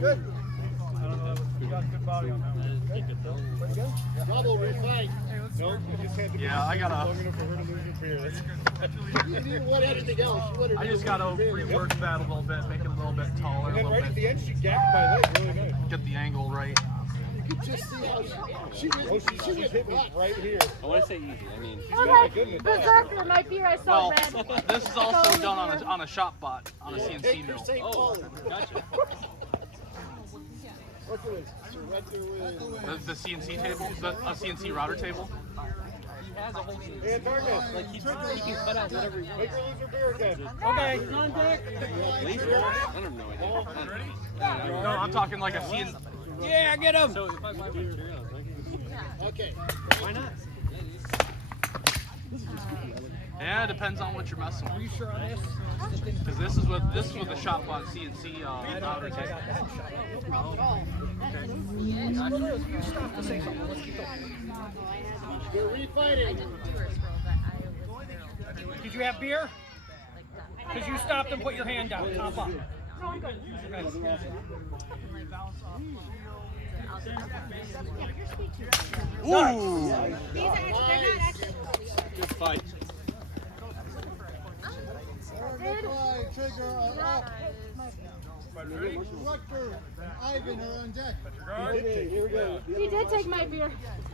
Good. I don't know. You got a good body on that one. Double refight. No, it just had to be Yeah, I gotta. long enough for her to lose her beer. You didn't want anything else. You wanted I just gotta rework that a little bit, make it a little bit taller. And then a right little at bit, the end, she gapped my leg really nice. get the angle right. could just see how she went nuts. Right here. I want to say easy. I mean, Okay, Berserker, my beer, I saw Well, red. this is also done on a shop bot, on a CNC mill. oh, gotcha. What's it? Surrender with. The CNC table, a CNC router table. Hey, Antarctica. Like he can cut out whatever he wants. Make her lose her beer again. Okay, on deck. Laser? I don't have no idea. No, I'm talking like a CNC. Yeah, get him. So if I buy one material, Okay. why not? Yeah, it depends on what you're messing with. Are you sure on this? Because this is with the shop bot CNC router table. We're refighting. Did you have beer? Because you stopped and put your hand down. Top up. Ooh! Good fight. Trigger up. Rutger, Ivan are on deck. Okay, here we go. He did take my beer.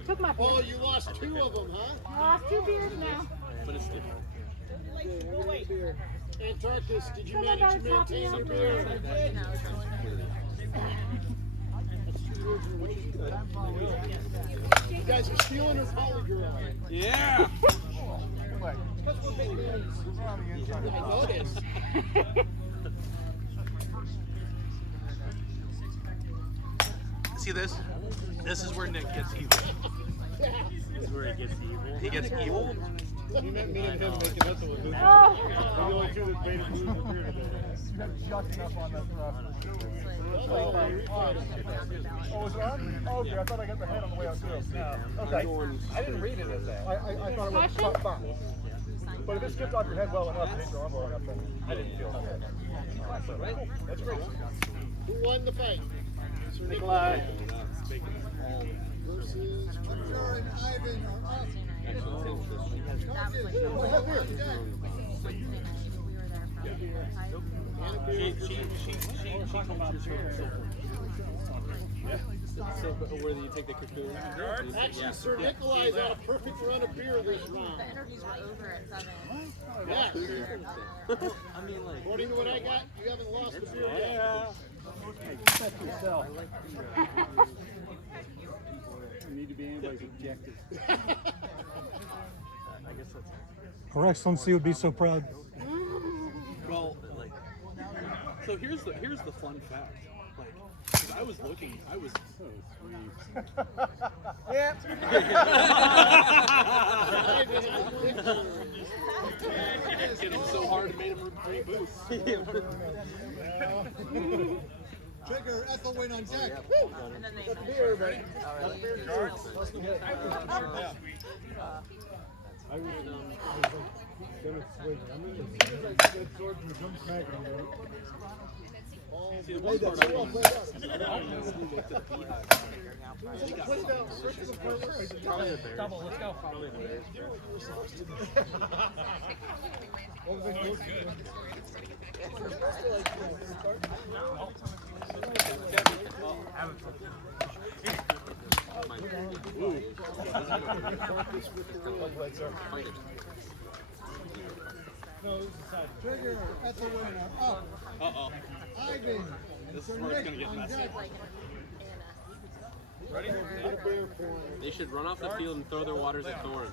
Took my beer. Oh, you lost 2 of them, huh? I lost 2 beers now. But it's different. Antarctica, did you Someone manage to better top me maintain up. your beer? You guys are stealing her polygirl. Yeah! I noticed. See this? This is where Nick gets evil. This is where it gets evil. He gets evil. You meant me and him making us a loser. We're the only two that made him lose the beer today. You're jucking up on that thrust. Oh, was it on? Oh, okay, I thought I got the head on the way out too. Yeah. Okay. I didn't read it as that. I thought it was front box. But if it skipped off your head well enough, it hit your arm well enough, then I didn't feel that. That's great. Who won the fight? Sir Nikolai. Versus Trigger and Ivan are up. Where do you take the cocoon? Actually, Sir Nikolai's on a perfect run of beer this round. The interviews were over at 7. Yes. I mean, like, According to what I got, you haven't lost the beer yet. You need to be anybody's objective. Her Excellency would be so proud. Well, like, so here's the fun fact. Like, 'cause I was looking, I was so sweet. Yeah. Hit him so hard it made him reboot. Trigger, Ethelwyn on deck. And then they Beer, buddy. I was demonstrating. I'm in the that sword from the drum smack. See, the one part I want is Double, let's go. Trigger, Ethelwyn are up. Uh-oh. Ivan. This is where it's going to get messy. Ready? they should run off the field and throw their waters at Thorn.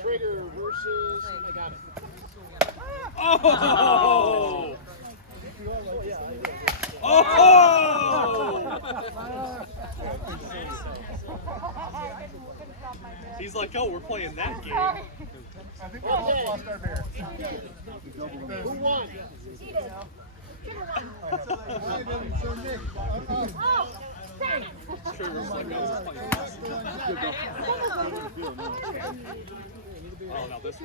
Trigger versus. I got it. Oh! Oh! He's like, oh, we're playing that game. I think we almost lost our beer. Who won? Ivan, Sir Nick. Trigger's like, oh, we're playing this. Oh, no, this is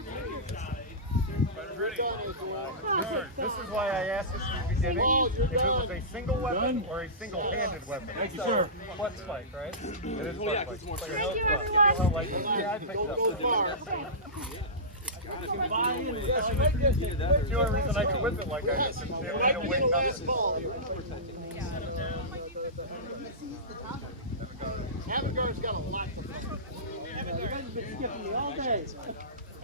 This is why I asked this at the beginning if it was a single weapon or a single-handed weapon. Thank you, sir. Flip spike, right? It is Well, yeah, flip 'cause it's more spike. Thank you, everyone. Yeah, I picked it up. Go far. The only reason I could whip it like I did is to Might be the last ball. Avangard's got a lot to fight. You guys have been skipping me all day.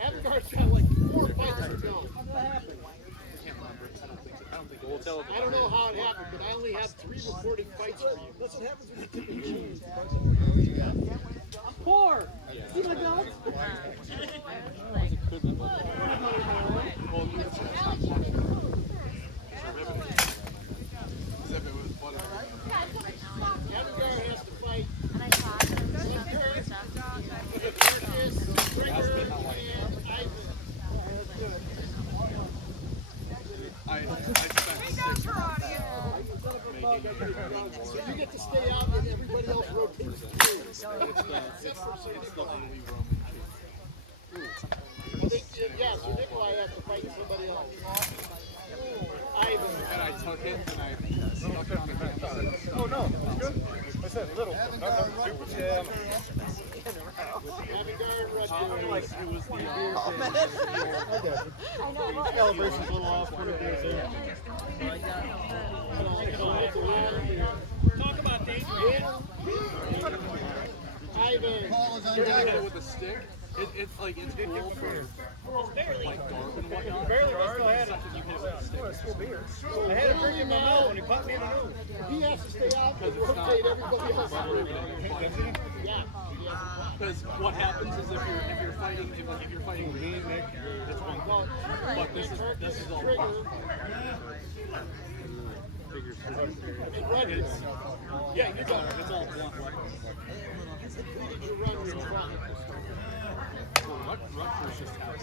Avangard's got like 4 fights to go. How'd that happen? I don't know how it happened, but I only have 3 recorded fights for you. That's what happens when you take a change. I'm poor. See my belt? Avangard has to fight. So you get to stay out and everybody else rotates through. Yeah, so Nikolai has to fight somebody else. Ivan. And I took it and I stuck it on the ground. Oh no, it's good. I said little. Not nothing super. Yeah. It was the Calibration's a little off. Talk about daydreaming. Ivan. with a stick. It's like it's cool for like dark and whatnot. Barely, but still had it. I had a drink in my mouth when he caught me in the nose. He has to stay out and rotate everybody else through. Yeah. Because what happens is if you're fighting me and Nick, it's one call. But this is all yeah, it's all blunt. Rutgers just has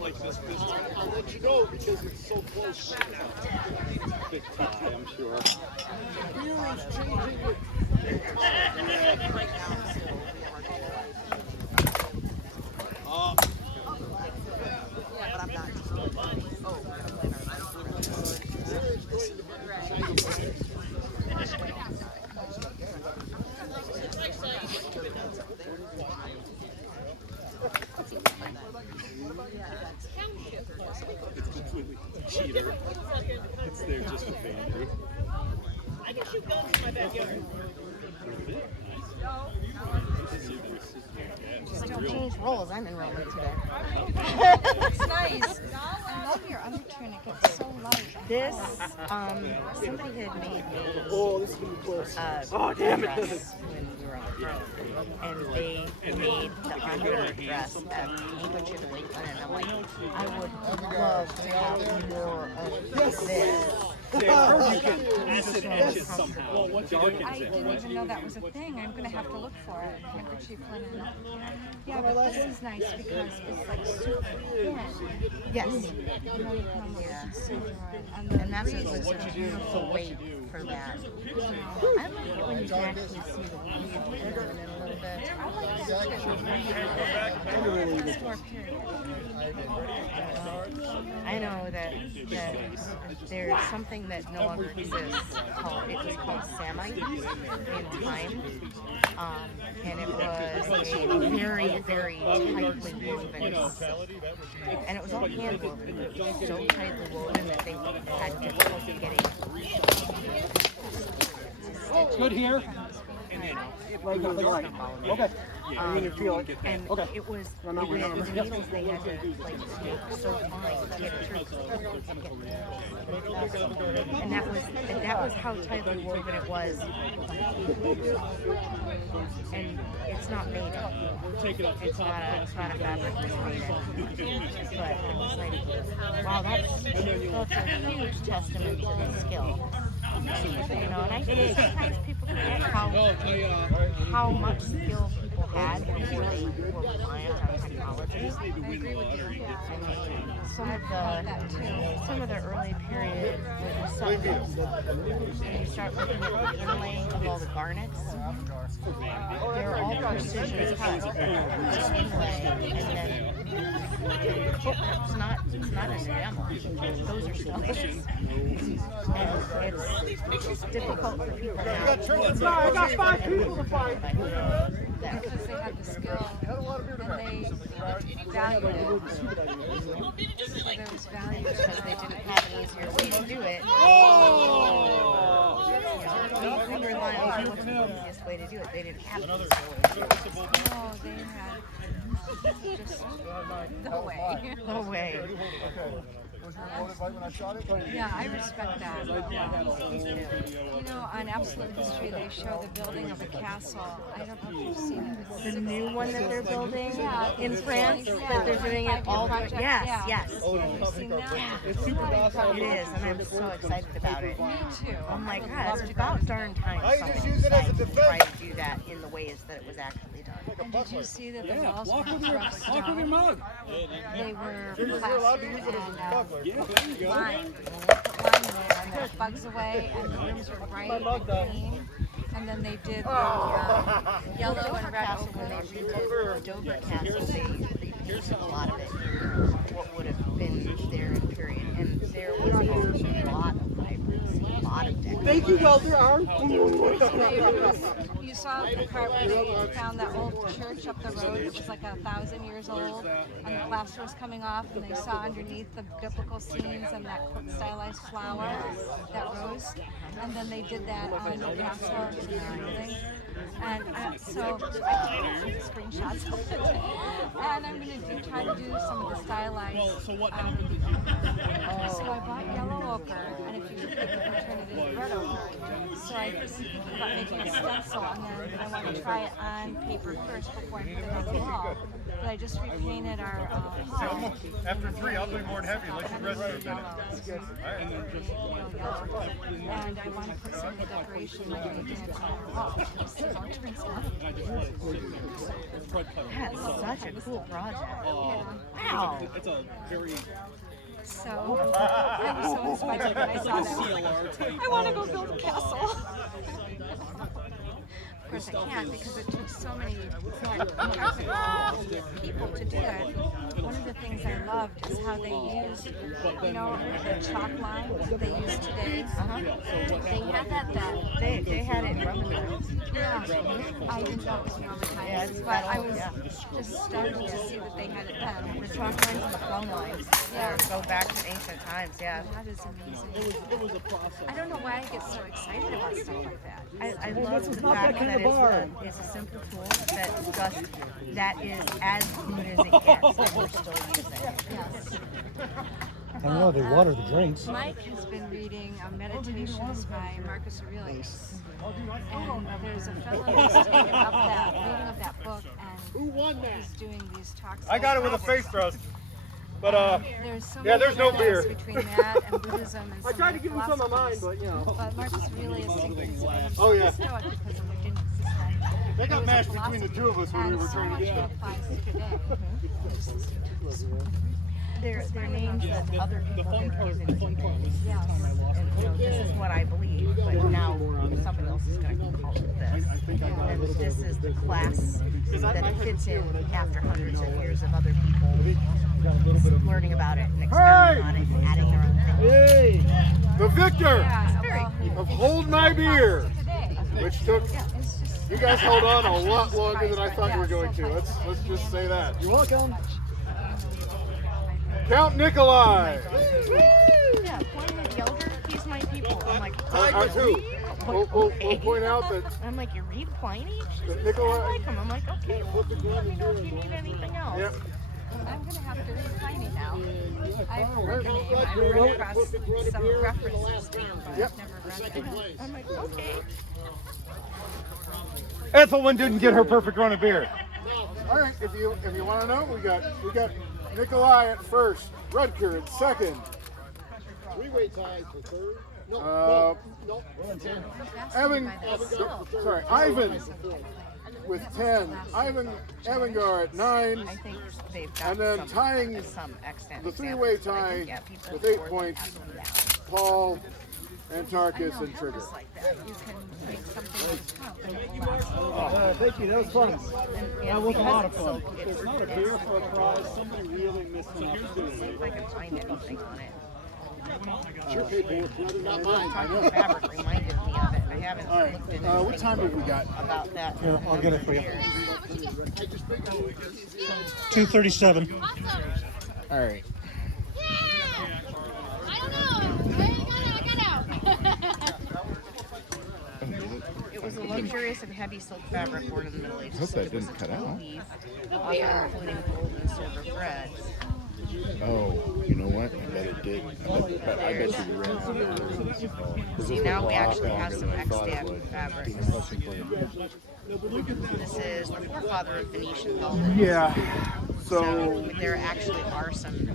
like this. I'll let you know because it's so close. Big tie, I'm sure. Beer is changing with Yeah, but I'm not. Oh, It's completely cheater. It's there just for vanity. I can shoot guns in my backyard. Just don't change roles. I'm enrolling today. It's nice. I love your undertunic. It's so light. This, somebody had made me This is gonna be close. oh, damn it. Dress when we were on the road. And they made the underdress of handkerchief and Lakeland, and I'm like, I would love to have more of this. You can acid etch it somehow. I didn't even know that was a thing. I'm gonna have to look for it. Handkerchief linen. Yeah, but this is nice because it's like super thin. Yes. Yeah. And that's a beautiful weight for that. I like it when you can actually see the weave in a little bit. I like that too. I know that there's something that no longer exists called, it was called Samite in time, and it was a very, very tightly woven silk. And it was all hand woven. It was so tightly woven that they had difficulty getting Good here. right. Okay. And Okay. it was the needles they had to like make so fine to get it through. And that was how tightly woven it was. And it's not made of. It's not a fabric that's made of. But it was like, wow, that's a huge testament to the skill. You know, and I think sometimes people forget how much skill people had before they were reliant on technology. I agree with you. I mean, some of the early period when you start looking at the inlaying of all the garnets, they're all precision cut inlay, and then it's not an enamel. Those are stones. And it's difficult for people now. I got 5 people to fight. Because they had the skill and they valued it. So there was value because they didn't have an easier way to do it. We rely on That was the easiest way to do it. They didn't have Another facilities. No, they had just no way. No way. Was your motive right when I shot it? Yeah, I respect that. You know, on Absolute History, they show the building of a castle. I don't know if you've seen it. The new one that they're building in France, Yeah. that they're doing it all. Project, Yes, yeah. yes. Have you seen that? It's super awesome. It is, and I'm so excited about it. Me too. I'm like, God, it's about darn time I just somebody use it as a decided to try defense. to do that in the ways that it was actually done. And did you see that the walls Walk were with your stone? mug. They were You're allowed to plastered use it as a and buckler. Yeah, there you go. lined. Put lime there and the bugs away, and the rooms were bright and clean. And then they did the yellow and red Castle, when they ochre. redid the Dover Castle, they repainted a lot of it. What would have been there in period, and there was a lot of vibrancy, a lot of decoration. Thank you, Welder Arm. You saw the part where they found that old church up the road, which was like 1,000 years old, and the plaster was coming off, and they saw underneath the biblical scenes and that stylized flower, that rose, and then they did that on the castle in the building. And so I took screenshots of it, and I'm going to try to do some of the stylized. Well, so what? So I bought yellow ochre, and if you turn it into red ochre. So I was thinking about making a stencil, and then I want to try it on paper first before I put it on the wall. But I just repainted our hall. After 3, I'll be more than happy. Let you rest for a minute. And then just and I want to put some of the decoration like they did on the wall. That's such a cool project. Wow. It's a very So I was so inspired when I saw that. I want to go build a castle. Of course I can't because it took so many people to do it. One of the things I loved is how they used, you know, the chalk line that they use today. They had that then. They had it in rubber. Yeah, I didn't know it was normatized, but I was just startled to see that they had it then. The chalk lines and the plumb lines. Yeah. Go back to ancient times, yeah. That is amazing. I don't know why I get so excited about stuff like that. I love the fact that it's a simple tool that is as good as it gets that we're still using. Yes. I don't know, they water the drinks. Mike has been reading Meditations by Marcus Aurelius. And there's a fellow who's taken up that reading of that book, and he's doing these talks. I got it with a face thrust. But there's so yeah, many there's no beer. parallels between that and Buddhism and I tried to give him some of mine, but you know. But Marcus Aurelius thinks of himself Oh, yeah. as Stoic because of Virginia's system. They got It was a mashed between the two of us when we were trying to and so get much applies today. They're names that other people have given to me. Yes. And you know, this is what I believe, but now somebody else is going to call it this. And this is the class that it fits in after hundreds of years of other people learning about it and expounding on it and adding their own things. Hey, the victor Yeah, of Hold My Beer, which took, you guys held on a lot longer than I thought you were going to. Let's just say that. You're welcome. Count Nikolai. Yeah, pointed Yoder, he's my people. I'm like, Who? We'll point out that I'm like, you read Pliny? that Nikolai. I like him. I'm like, okay, well, let me know if you need anything else. Yeah. I'm going to have to read Pliny now. I've heard the name. I've run across some references to him, but I've never read it. I'm like, okay. Ethelwyn didn't get her perfect run of beer. All right, if you want to know, we got Nikolai at first, Rutger at second. Three-way ties for third. No. Ivan with 10. Evangar at 9. I think they've got And then some, tying to some extent, the three-way tie with 8 points, Paul, Antarcus, and Trigger. Like that. You can make something like top and it will last. Thank you, that was fun. That was a lot of fun. It's not a beer for a prize. Somebody really missed an opportunity. if I can find anything on it. Your paperwork, brother, not mine. Talking fabric reminded me of it. I haven't All right, looked at what time have we got? about that. Here, I'll get it for you. I just figured 2:37. All right. I don't know. I got out. It was 11:30 I'm curious if heavy silk fabric worn in the Middle Ages. I hope that didn't cut out. Often including gold and silver threads. Oh, you know what? I bet it did. I bet you ran. See, now we actually have some extant fabrics. This is the forefather of Venetian velvet. Yeah. So there actually are some,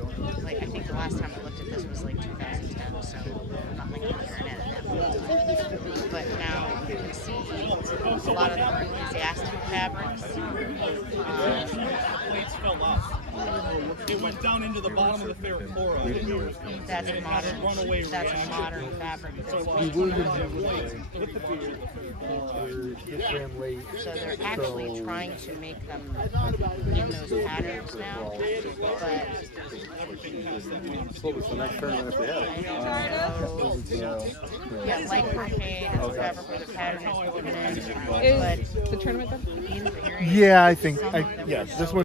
like I think the last time I looked at this was like 2010, so I'm not looking at the internet at that point in time. But now you can see a lot of the more enthusiastic fabrics. Plates fell off. It went down into the bottom of the ferret flora. That's and a it had a modern, runaway that's a reaction. modern fabric. So they're actually trying to make them in those patterns now, but What was the next tournament if we had it? yeah, like brocade, it's fabric where the pattern is woven in. Is the tournament done? But in period, Yeah, I think. Yes, this one.